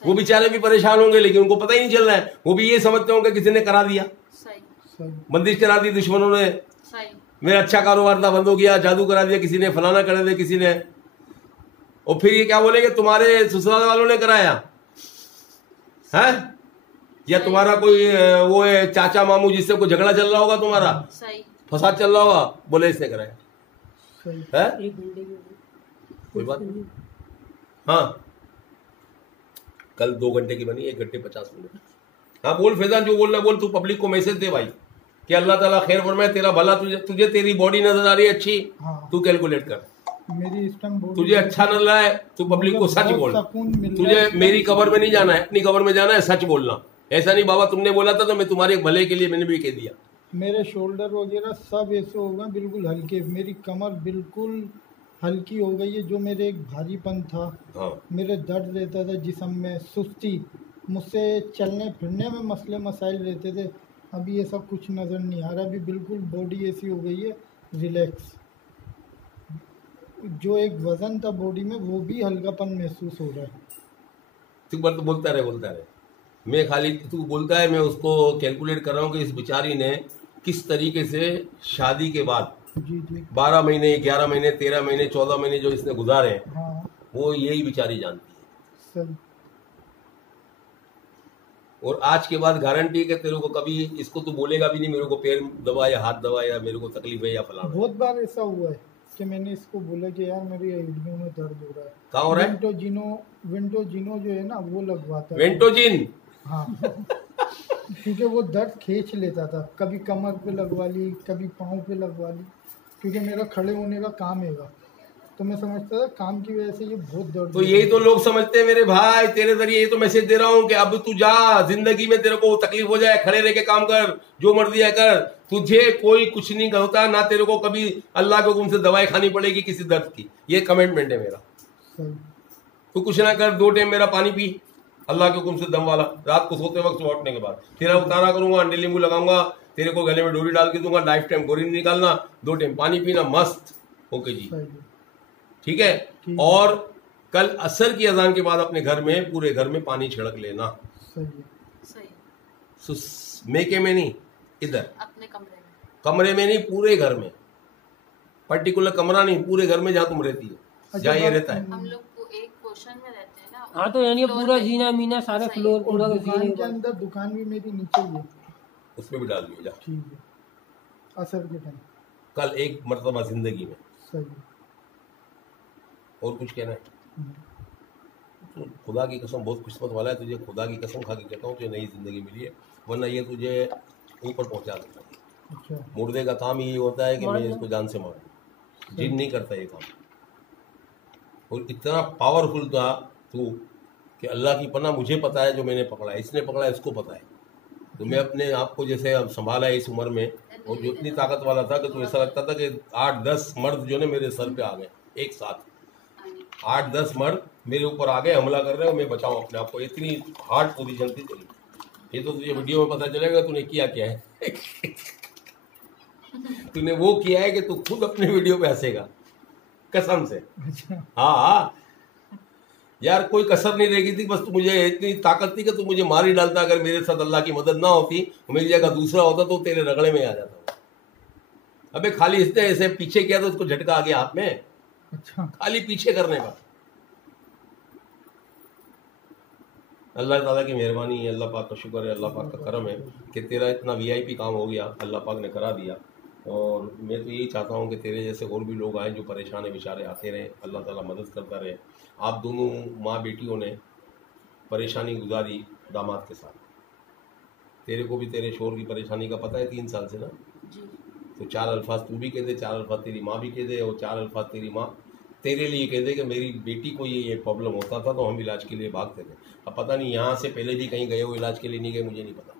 वो बेचारे भी परेशान होंगे लेकिन उनको पता ही नहीं चल रहा है। वो भी ये समझते होंगे किसी ने करा दिया, बंदिश करा दी दुश्मनों ने, मेरा अच्छा कारोबार था बंद हो गया, जादू करा दिया किसी ने, फलाना करा दिया किसी ने। और फिर ये क्या बोलेंगे तुम्हारे ससुराल वालों ने कराया है, या तुम्हारा कोई वो है चाचा मामू जिससे कोई झगड़ा चल रहा होगा, तुम्हारा फसाद चल रहा होगा, बोले इसने कराया है। कोई बात नहीं। हाँ कल 2 घंटे की बनी, 1 घंटे 50 मिनट। हाँ बोल फैजान, जो बोलना बोल। तू पब्लिक को मैसेज दे भाई कि अल्लाह ताला खैर फरमाए, तेरा भला। तुझे तेरी बॉडी नजर आ रही है अच्छी, तू कैलकुलेट कर। मेरी इस टाइम तुझे अच्छा नजर आ रहा है, तू पब्लिक को सच बोल। तुझे मेरी कब्र में नहीं जाना है, अपनी कब्र में जाना है, सच बोलना। ऐसा नहीं बाबा तुमने बोला था तो मैं तुम्हारे भले के लिए मैंने भी कह दिया। मेरे शोल्डर वगैरह सब ऐसे हो गए बिल्कुल हल्के, मेरी कमर बिल्कुल हल्की हो गई है। जो मेरे एक भारीपन था, मेरे दर्द रहता था जिस्म में, सुस्ती, मुझसे चलने फिरने में मसले मसाइल रहते थे, अभी ये सब कुछ नज़र नहीं आ रहा। अभी बिल्कुल बॉडी ऐसी हो गई है रिलैक्स। जो एक वज़न था बॉडी में वो भी हल्कापन महसूस हो रहा है। तू बार तो बोलता रहे। मैं खाली तू बोलता है, मैं उसको कैलकुलेट कर रहा हूँ कि इस बेचारी ने किस तरीके से शादी के बाद 12 महीने 11 महीने 13 महीने 14 महीने जो इसने गुजारे हैं, हाँ। वो यही बेचारी जानती है। और आज के बाद गारंटी है कि तेरे को कभी इसको तू बोलेगा भी नहीं मेरे को पैर दबा या हाथ दबा या मेरे को तकलीफ है या फलाना। बहुत बार ऐसा हुआ है कि मैंने इसको बोला कि यार मेरी एडियो में दर्द हो रहा है। कहाँ हो रहा है? वेंटोजिनो जो है ना वो लगवाता है। वेंटोजिन? हाँ क्योंकि वो दर्द खींच लेता था, कभी कमर पे लगवा ली, कभी पाँव पे लगवा ली, क्योंकि मेरा खड़े होने का काम हैगा, तो मैं समझता था काम की वजह से ये बहुत दर्द। तो यही तो लोग समझते हैं मेरे भाई, तेरे जरिए ये तो मैसेज दे रहा हूँ कि अब तू जा, जिंदगी में तेरे को तकलीफ हो जाए, खड़े रह के काम कर, जो मर्जी है कर, तुझे कोई कुछ नहीं होता ना, तेरे को कभी अल्लाह के हुक्म से दवाई खानी पड़ेगी किसी दर्द की। ये कमिटमेंट है मेरा। तू कुछ ना कर, 2 टाइम मेरा पानी पी अल्लाह के हुक्म से दम वाला, रात को सोते वक्त लौटने के बाद तेरा उतारा करूंगा, अंडे नींबू लगाऊंगा, तेरे को गले में डोरी डाल के दूंगा, लाइफ टाइम गोरी नहीं निकालना, 2 टाइम पानी पीना, मस्त। ओके जी, ठीक है। और कल असर की अजान के बाद अपने घर में, पूरे घर में पानी छिड़क लेना। मेके में नहीं, इधर अपने कमरे में नहीं, पूरे घर में, पर्टिकुलर कमरा नहीं, पूरे घर में जहाँ तुम रहती हो, जहाँ ये रहता है। हम लोग को एक पोर्शन में रहते हैं ना। हाँ तो यानी पूरा जीना मीना सारा फ्लोर पूरा दुकान के अंदर, दुकान भी मेरी नीचे ही है, उसमें भी डाल दिया। ठीक है। असर के टाइम कल एक मर्तबा जिंदगी में। सही। और कुछ कहना है? तो खुदा की कसम बहुत किस्मत वाला है, तुझे खुदा की कसम खा के कहता हूँ तुझे नई जिंदगी मिली है, वरना ये तुझे ऊपर पहुंचा देता है। अच्छा। मुर्दे का काम ये होता है कि मैं इसको जान से मारूं, जिन नहीं करता ये काम। और इतना पावरफुल था तू कि अल्लाह की पनाह मुझे पता है जो मैंने पकड़ा है, इसने पकड़ा है इसको पता है। तो मैं अपने आप को जैसे अब संभाला है इस उम्र में, और जो इतनी ताकत वाला था कि तो ऐसा लगता था कि 8-10 मर्द जो ने मेरे सर पे आ गए एक साथ, 8-10 मर्द मेरे ऊपर आ गए, हमला कर रहे हो, मैं बचाऊं अपने आप को। इतनी हार्ड पोजीशन थी तेरी। ये तो तुझे वीडियो में पता चलेगा तूने किया क्या है। तूने वो किया है कि तू खुद अपने वीडियो पे हंसेगा कसम से। अच्छा। हाँ यार, कोई कसर नहीं रहेगी थी, बस तू मुझे इतनी ताकत थी कि तू मुझे मार ही डालता। अगर मेरे साथ अल्लाह की मदद ना होती, मेरी जगह दूसरा होता तो तेरे रगड़े में आ जाता। अबे खाली इसने ऐसे पीछे किया तो उसको झटका आ गया हाथ में। अच्छा। खाली पीछे करने का। अल्लाह ताला की मेहरबानी है, अल्लाह पाक का शुक्र है, अल्लाह पाक का करम है कि तेरा इतना वीआईपी काम हो गया, अल्लाह पाक ने करा दिया। और मैं तो यही चाहता हूँ कि तेरे जैसे और भी लोग आए जो परेशान है बेचारे, आते रहे, अल्लाह ताला मदद करता रहे। आप दोनों माँ बेटियों ने परेशानी गुजारी दामाद के साथ। तेरे को भी तेरे शोर की परेशानी का पता है 3 साल से ना। तो 4 अल्फाज तू भी कह दे, 4 अल्फाज तेरी माँ भी कह दे, और 4 अल्फाज तेरी माँ तेरे लिए कह दे कि मेरी बेटी को ये प्रॉब्लम होता था तो हम इलाज के लिए भागते थे। अब पता नहीं यहाँ से पहले भी कहीं गए हो इलाज के लिए, नहीं गए मुझे नहीं पता।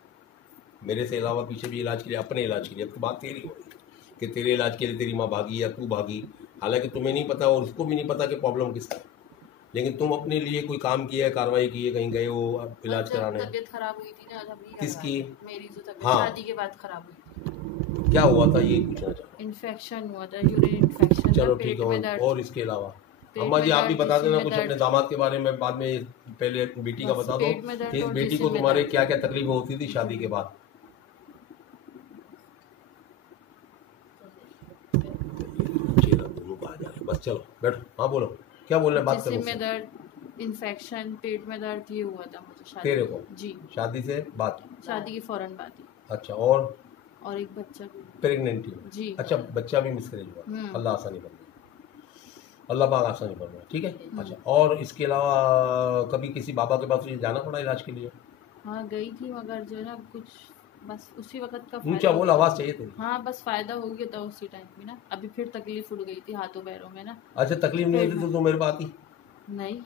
मेरे से अलावा पीछे भी इलाज के लिए, अपने इलाज के लिए। अब तो बात तेरी हो रही है कि तेरे इलाज के लिए तेरी माँ भागी या तू भागी, हालांकि तुम्हें नहीं पता और उसको भी नहीं पता कि प्रॉब्लम किसका है। लेकिन तुम अपने लिए कोई काम किया है, कार्रवाई की है, कहीं गए हो इलाज कराने। तबीयत खराब हुई थी ना, जब किसकी? मेरी जो तबीयत हाँ। शादी के बाद खराब हुई थी। क्या हुआ था ये पूछना चाहता हूँ। इन्फेक्शन हुआ था, यूरिन इन्फेक्शन। चलो ठीक है। और इसके अलावा अम्मा जी आप भी बता देना कुछ अपने दामाद के बारे में, बाद में पहले बेटी का बता दो कि इस बेटी को तुम्हारे क्या क्या तकलीफ होती थी शादी के बाद। दोनों को आ जा रहे, बस चलो बैठो। हाँ बोलो, क्या बोल रहे, बात करो। जिस्म में दर्द, इन्फेक्शन, पेट में दर्द, ये हुआ था मुझे शादी। तेरे को? जी। शादी से बाद? शादी के फौरन बाद ही। अच्छा। और एक बच्चा भी। प्रेगनेंट थी? जी। अच्छा, बच्चा भी मिसकैरेज हुआ? अल्लाह आसानी कर दे, अल्लाह पाक आसानी कर दे, ठीक है। अच्छा, और इसके अलावा कभी किसी बाबा के पास जाना पड़ा इलाज के लिए? हाँ गई थी, मगर जो है ना कुछ बस उसी वक्त का ऊंचा बोल, आवाज चाहिए तेरी। हाँ बस फायदा हो गया था उसी टाइम में ना। अभी फिर तकलीफ उड़ गई थी हाथों पैरों में ना। अच्छा, तकलीफ नहीं होती तो मेरे पास आती नहीं।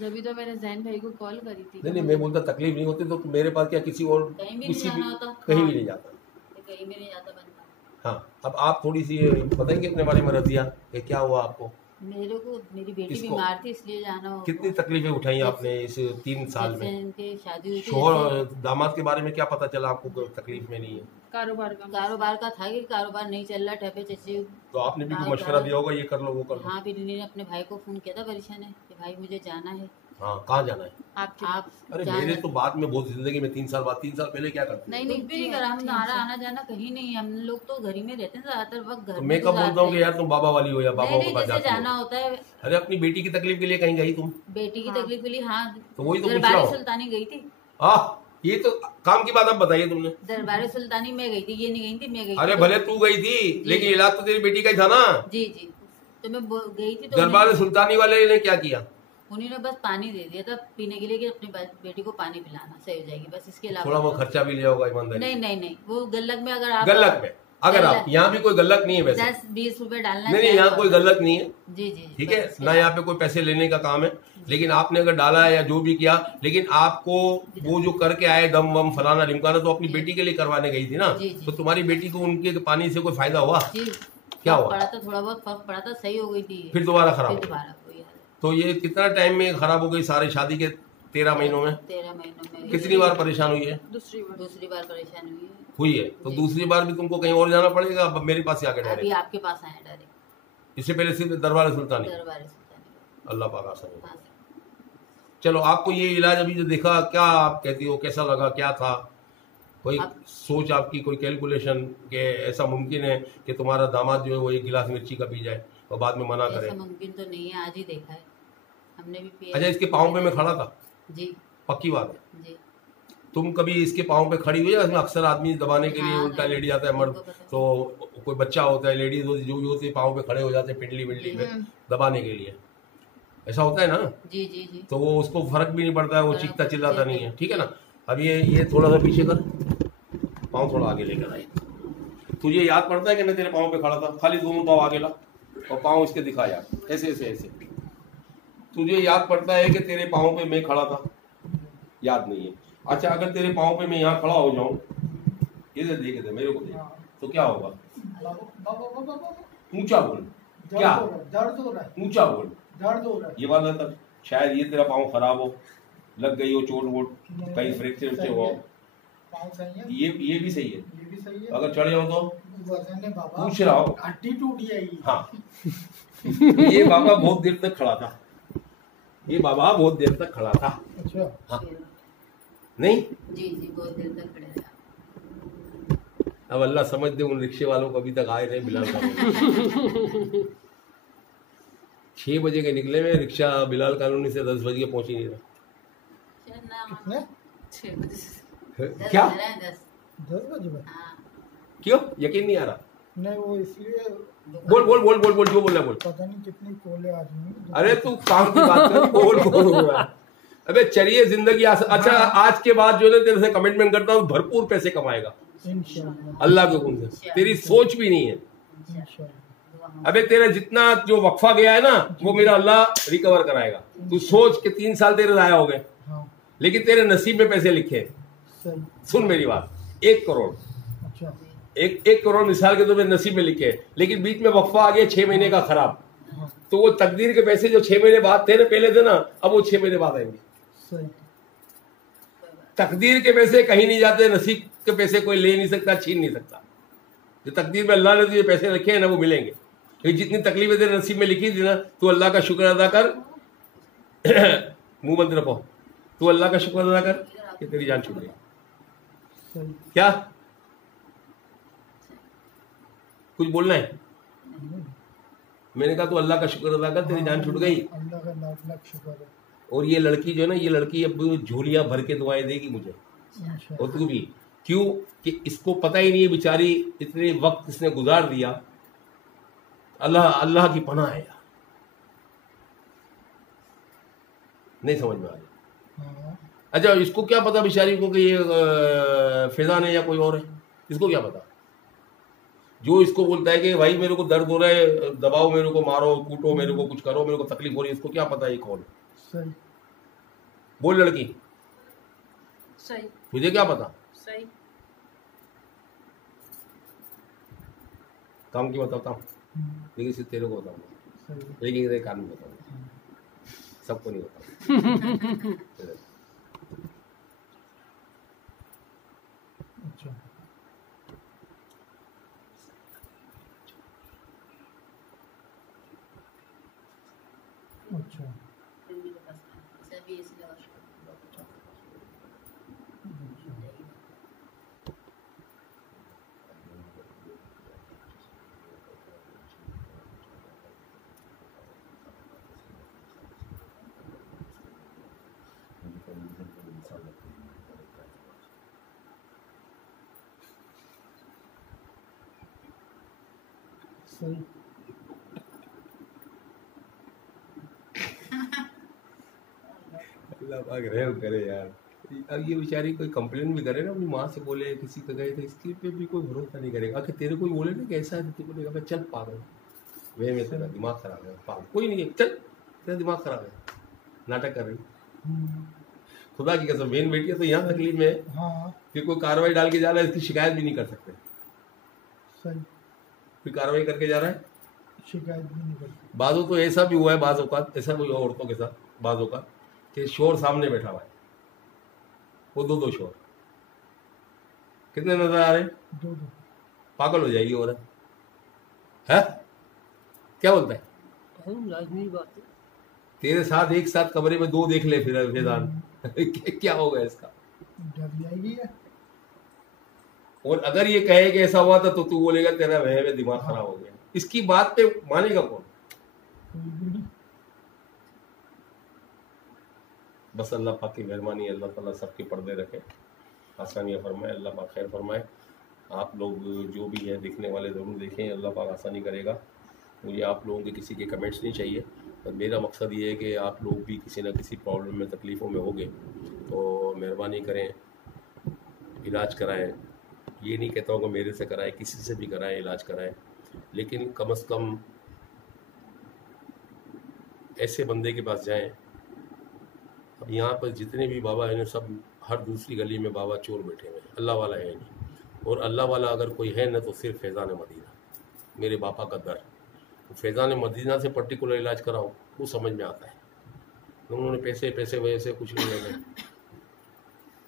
जब तो मैंने जैन भाई को कॉल करी थी। नहीं, मैं बोलता तकलीफ नहीं होती तो मेरे पास क्या किसी और कहीं भी किसी नहीं भी जाना होता। कहीं भी नहीं जाता। कहीं भी नहीं जाता बनता। हाँ, अब आप थोड़ी सी बताएंगे अपने बारे में रजिया कि क्या हुआ आपको? मेरे को मेरी बेटी इसको? बीमार थी इसलिए जाना होगा। कितनी तकलीफें उठाई आपने इस 3 साल में? इनके शादी हुई थी। शोहर दामाद के बारे में क्या पता चला आपको कोई तकलीफ में नहीं है? कारोबार का था कि कारोबार नहीं चल रहा, ठपे चचे। तो आपने भी कोई मशवरा दिया होगा ये कर लो वो कर लो। हाँ, फिर इन्होंने अपने भाई को फोन किया था परेशान है कि भाई मुझे जाना है। हाँ, कहाँ जाना है? आप अरे मेरे तो बाद में बहुत जिंदगी में 3 साल बाद, 3 साल पहले क्या करते? नहीं कुछ भी नहीं करा, हम आना जाना कहीं नहीं, हम लोग तो घर ही में रहते हैं ज्यादातर वक्त। घर तो में मैं कब बोलता हूँ कि यार तुम बाबा वाली हो या बाबा के पास जैसे जाती जाना हो? होता है। अरे अपनी बेटी की तकलीफ के लिए कहीं गई तुम? बेटी की तकलीफ के लिए हाँ, तो वही तो पूछ रहा दरबार हूँ। सुल्तानी गई थी। ये तो काम की बात अब बताइए तुमने। दरबार सुल्तानी में गई थी, ये नहीं गई थी, मैं गई। अरे भले तू गई थी लेकिन इलाज तो तेरी बेटी का ही था ना। जी जी, तो मैं गई थी। तो दरबार सुल्तानी वाले ने क्या किया? उन्होंने बस पानी दे दिया था पीने के लिए कि अपनी बेटी को पानी पिलाना, सही हो जाएगी, बस इसके अलावा थोड़ा वो खर्चा भी लिया होगा ईमानदारी? नहीं, वो गल्लक में अगर आप गल्लक में अगर आप, यहाँ भी कोई गल्लक नहीं है वैसे। 10-20 रुपए डालना नहीं, यहाँ कोई गल्लक नहीं है। जी, ठीक है ना, यहाँ पे कोई पैसे लेने का काम है। लेकिन आपने अगर डाला है या जो भी किया, लेकिन आपको वो जो करके आए दम वम फलाना ढिमकाना तो अपनी बेटी के लिए करवाने गई थी ना। तो तुम्हारी बेटी को उनके पानी से कोई फायदा हुआ? क्या हुआ? पड़ा था, थोड़ा बहुत फर्क पड़ा था, सही हो गई थी। फिर दोबारा खराब हो गई। तो ये कितना टाइम में खराब हो गई? सारे शादी के 13 महीनों में? 13 महीनों में। कितनी बार परेशान हुई है? दूसरी बार परेशान हुई है। तो दूसरी बार भी तुमको कहीं और जाना पड़ेगा? अब मेरे पास आके अभी डायरेक्ट? आपके पास आए डायरेक्ट। इससे पहले सिर्फ दरबार सुल्तानी? अल्लाह पाक आसानी। चलो, आपको ये इलाज अभी जो देखा, क्या आप कहती हो, कैसा लगा, क्या था? कोई सोच आपकी, कोई कैलकुलेशन के ऐसा मुमकिन है कि तुम्हारा दामाद जो है वो 1 गिलास मिर्ची का पी जाए और बाद में मना करे? ऐसा मुमकिन तो नहीं है, आज ही देखा है हमने भी पिया। अच्छा, इसके पाँव पे मैं खड़ा था? जी। पक्की बात है? जी। तुम कभी इसके पाँव पे खड़ी हुई है? इसमें अक्सर आदमी दबाने के लिए हाँ, उल्टा लेडी जाता है मर्द, उनको पता। तो कोई बच्चा होता है, लेडीज जो भी होती है पाँव पे खड़े हो जाते हैं पिंडली विंडली में दबाने के लिए, ऐसा होता है ना? जी जी जी। तो वो उसको फर्क भी नहीं पड़ता है, वो फर्क चीखता चिल्लाता नहीं है, नहीं। ठीक है ना? अब ये थोड़ा सा पीछे कर, पाँव थोड़ा आगे लेकर आए। तुझे याद पड़ता है कि मैं तेरे पाँव पे खड़ा था? खाली दोनों पाँव आगे ला और पाँव इसके दिखा यार, ऐसे ऐसे ऐसे। तुझे याद पड़ता है कि तेरे पाँव पे मैं खड़ा था? याद नहीं है। अच्छा, अगर तेरे पाँव पे मैं यहाँ खड़ा हो जाऊं, इधर देख दे मेरे को देख, तो क्या होगा? ऊंचा बोल, क्या दर्द हो रहा है, ऊंचा बोल, दर्द हो रहा है। ये वाला तक शायद ये तेरा पाँव खराब हो, लग गई हो चोट वोट, कहीं फ्रैक्चर से हो, पाँव सही है, ये भी सही है। ये भी सही है। अगर चढ़े हो तो वजन है बाबा, पूछ रहा हूँ। हड्डी टूट जाएगी। हाँ, ये बाबा बहुत देर तक खड़ा था, ये बाबा बहुत देर तक खड़ा था। अच्छा, हाँ, नहीं जी जी, बहुत देर तक खड़े रहे। अब अल्लाह समझ दे उन रिक्शे वालों को अभी तक आए नहीं बिलाल कॉलोनी। 6 बजे के निकले में रिक्शा बिलाल कॉलोनी से 10 बजे पहुंच ही नहीं रहा। शायद ना, कितने? 6 बजे से 10 क्या? बज रहे हैं, 10। 10 बजे में? हाँ, क्यों यकीन नहीं आ रहा? नहीं, वो इसलिए बोल बोल बोल बोल बोल जो बोल रहा है बोल। पता नहीं कितनी कोले आज नहीं। अरे तू काम की बात कर, बोल बोल हो रहा है। अबे चलिए जिंदगी अच्छा, आज के बाद जो है तेरे से कमिटमेंट करता हूँ, भरपूर पैसे कमाएगा इंशाल्लाह, अल्लाह के हुक्म से। तेरी सोच भी नहीं है। इंशाल्लाह। अबे तेरा जितना जो वक्फा गया है ना, वो मेरा अल्लाह रिकवर कराएगा। तू सोच के 3 साल तेरे जाया हो गए, हाँ, लेकिन तेरे नसीब में पैसे लिखे हैं। सही। सुन मेरी बात, 1 करोड़, अच्छा, 1 करोड़ मिसाल के तो मेरे नसीब में लिखे हैं, लेकिन बीच में वक्फा आ गया 6 महीने का खराब, हाँ, तो वो तकदीर के पैसे जो 6 महीने बाद थे ना, पहले थे ना, अब वो 6 महीने बाद आएंगे। सही। तकदीर के पैसे कहीं नहीं जाते, नसीब के पैसे कोई ले नहीं सकता, छीन नहीं सकता। जो तकदीर में अल्लाह ने तुझे पैसे रखे हैं ना, वो मिलेंगे। क्योंकि जितनी तकलीफें तेरे नसीब में लिखी थी ना, तू अल्लाह का शुक्र अदा कर। मुंह बंद रखो, तू अल्लाह का शुक्र अदा कर कि तेरी जान छूट गई। सही। क्या कुछ बोलना है? मैंने कहा तू अल्लाह का शुक्र अदा कर, तेरी जान छूट गई। अल्लाह का लाख लाख शुक्र है। और ये लड़की जो है ना, ये लड़की अब झोलियां भर के दुआएं देगी मुझे, इंशाल्लाह। और तू भी। क्यों कि इसको पता ही नहीं है बेचारी, इतने वक्त इसने गुजार दिया। अल्लाह अल्लाह की पनाह है यार, नहीं समझ में आ रही। हाँ, अच्छा, इसको क्या पता बेचारी को कि ये फैजान है या कोई और है? इसको क्या पता? जो इसको बोलता है कि भाई मेरे को दर्द हो रहा है, दबाओ मेरे को, मारो कूटो मेरे को, कुछ करो, मेरे को तकलीफ हो रही है, इसको क्या पता है कौन है? सही। बोल लड़की, सही तुझे क्या पता? सही। काम की बताता हूँ, लेकिन सिर्फ तेरे को बताऊंगा, सही। लेकिन तेरे कान में बताऊंगा, सबको नहीं बताऊंगा। अच्छा, अच्छा, सभी ऐसे लगा शुक्र। सही। अल्लाह पाक रहम करे यार। अब ये बेचारी कोई कंप्लेन भी करे ना, अपनी माँ से बोले, किसी का गए तो इसके पे भी कोई भरोसा नहीं करेगा। आखिर तेरे कोई बोले ना कि ऐसा है, तो बोलेगा मैं चल पागल, वे में तेरा दिमाग खराब है, पागल कोई नहीं है, चल तेरा दिमाग खराब है, नाटक कर रही। खुदा की कसम, बहन बेटी है तो यहाँ तकलीफ में है हाँ, कि कोई कार्रवाई डाल के जा रहा है, इसकी शिकायत भी नहीं कर सकते। सही। कोई कार्रवाई करके जा रहा है, शिकायत भी नहीं करती। बाजू तो ऐसा भी हुआ है, बाज औकात ऐसा भी हुआ औरतों के साथ, बाज औकात कि शोर सामने बैठा हुआ है, वो 2-2 शोर। कितने नजर आ रहे हैं? 2-2। पागल हो जाएगी औरत है। क्या बोलता है? लाजमी बात है। तेरे साथ एक साथ कमरे में 2 देख ले फिर फैजान। क्या होगा इसका? डर जाएगी है। और अगर ये कहे कि ऐसा हुआ था, तो तू बोलेगा तेरा वह में दिमाग खराब हो गया। इसकी बात पे मानेगा कौन? कोई भी नहीं। बस अल्लाह पाक की मेहरबानी, अल्लाह ताला सबके पर्दे रखे। आसानियाँ फरमाए, अल्लाह पाक खैर फरमाए। आप लोग जो भी है देखने वाले ज़रूर देखें, अल्लाह पाक आसानी करेगा। मुझे आप लोगों के किसी के कमेंट्स नहीं चाहिए, पर मेरा मकसद ये है कि आप लोग भी किसी न किसी प्रॉब्लम में तकलीफ़ों में होंगे तो मेहरबानी करें, इलाज कराएं। ये नहीं कहता हूँ कि मेरे से कराएं, किसी से भी कराएं, इलाज कराएं, लेकिन कम से कम ऐसे बंदे के पास जाएं। अब यहाँ पर जितने भी बाबा हैं सब हर दूसरी गली में बाबा चोर बैठे हुए हैं, अल्लाह वाला है नहीं। और अल्लाह वाला अगर कोई है ना तो सिर्फ फैज़ान मदीना, मेरे बापा का दर। तो फैज़ान मदीना से पर्टिकुलर इलाज कराओ, वो समझ में आता है। उन्होंने पैसे पैसे वजह से कुछ नहीं लेना,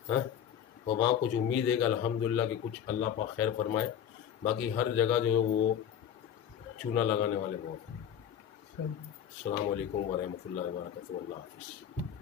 हाँ, और वहाँ कुछ उम्मीद है कि अल्हम्दुलिल्लाह कि कुछ अल्लाह पाक खैर फरमाए। बाकी हर जगह जो है वो चूना लगाने वाले बहुत हैं। अस्सलामु अलैकुम वरहमतुल्लाहि व बरकातहू। अल्लाह हाफ़िज़।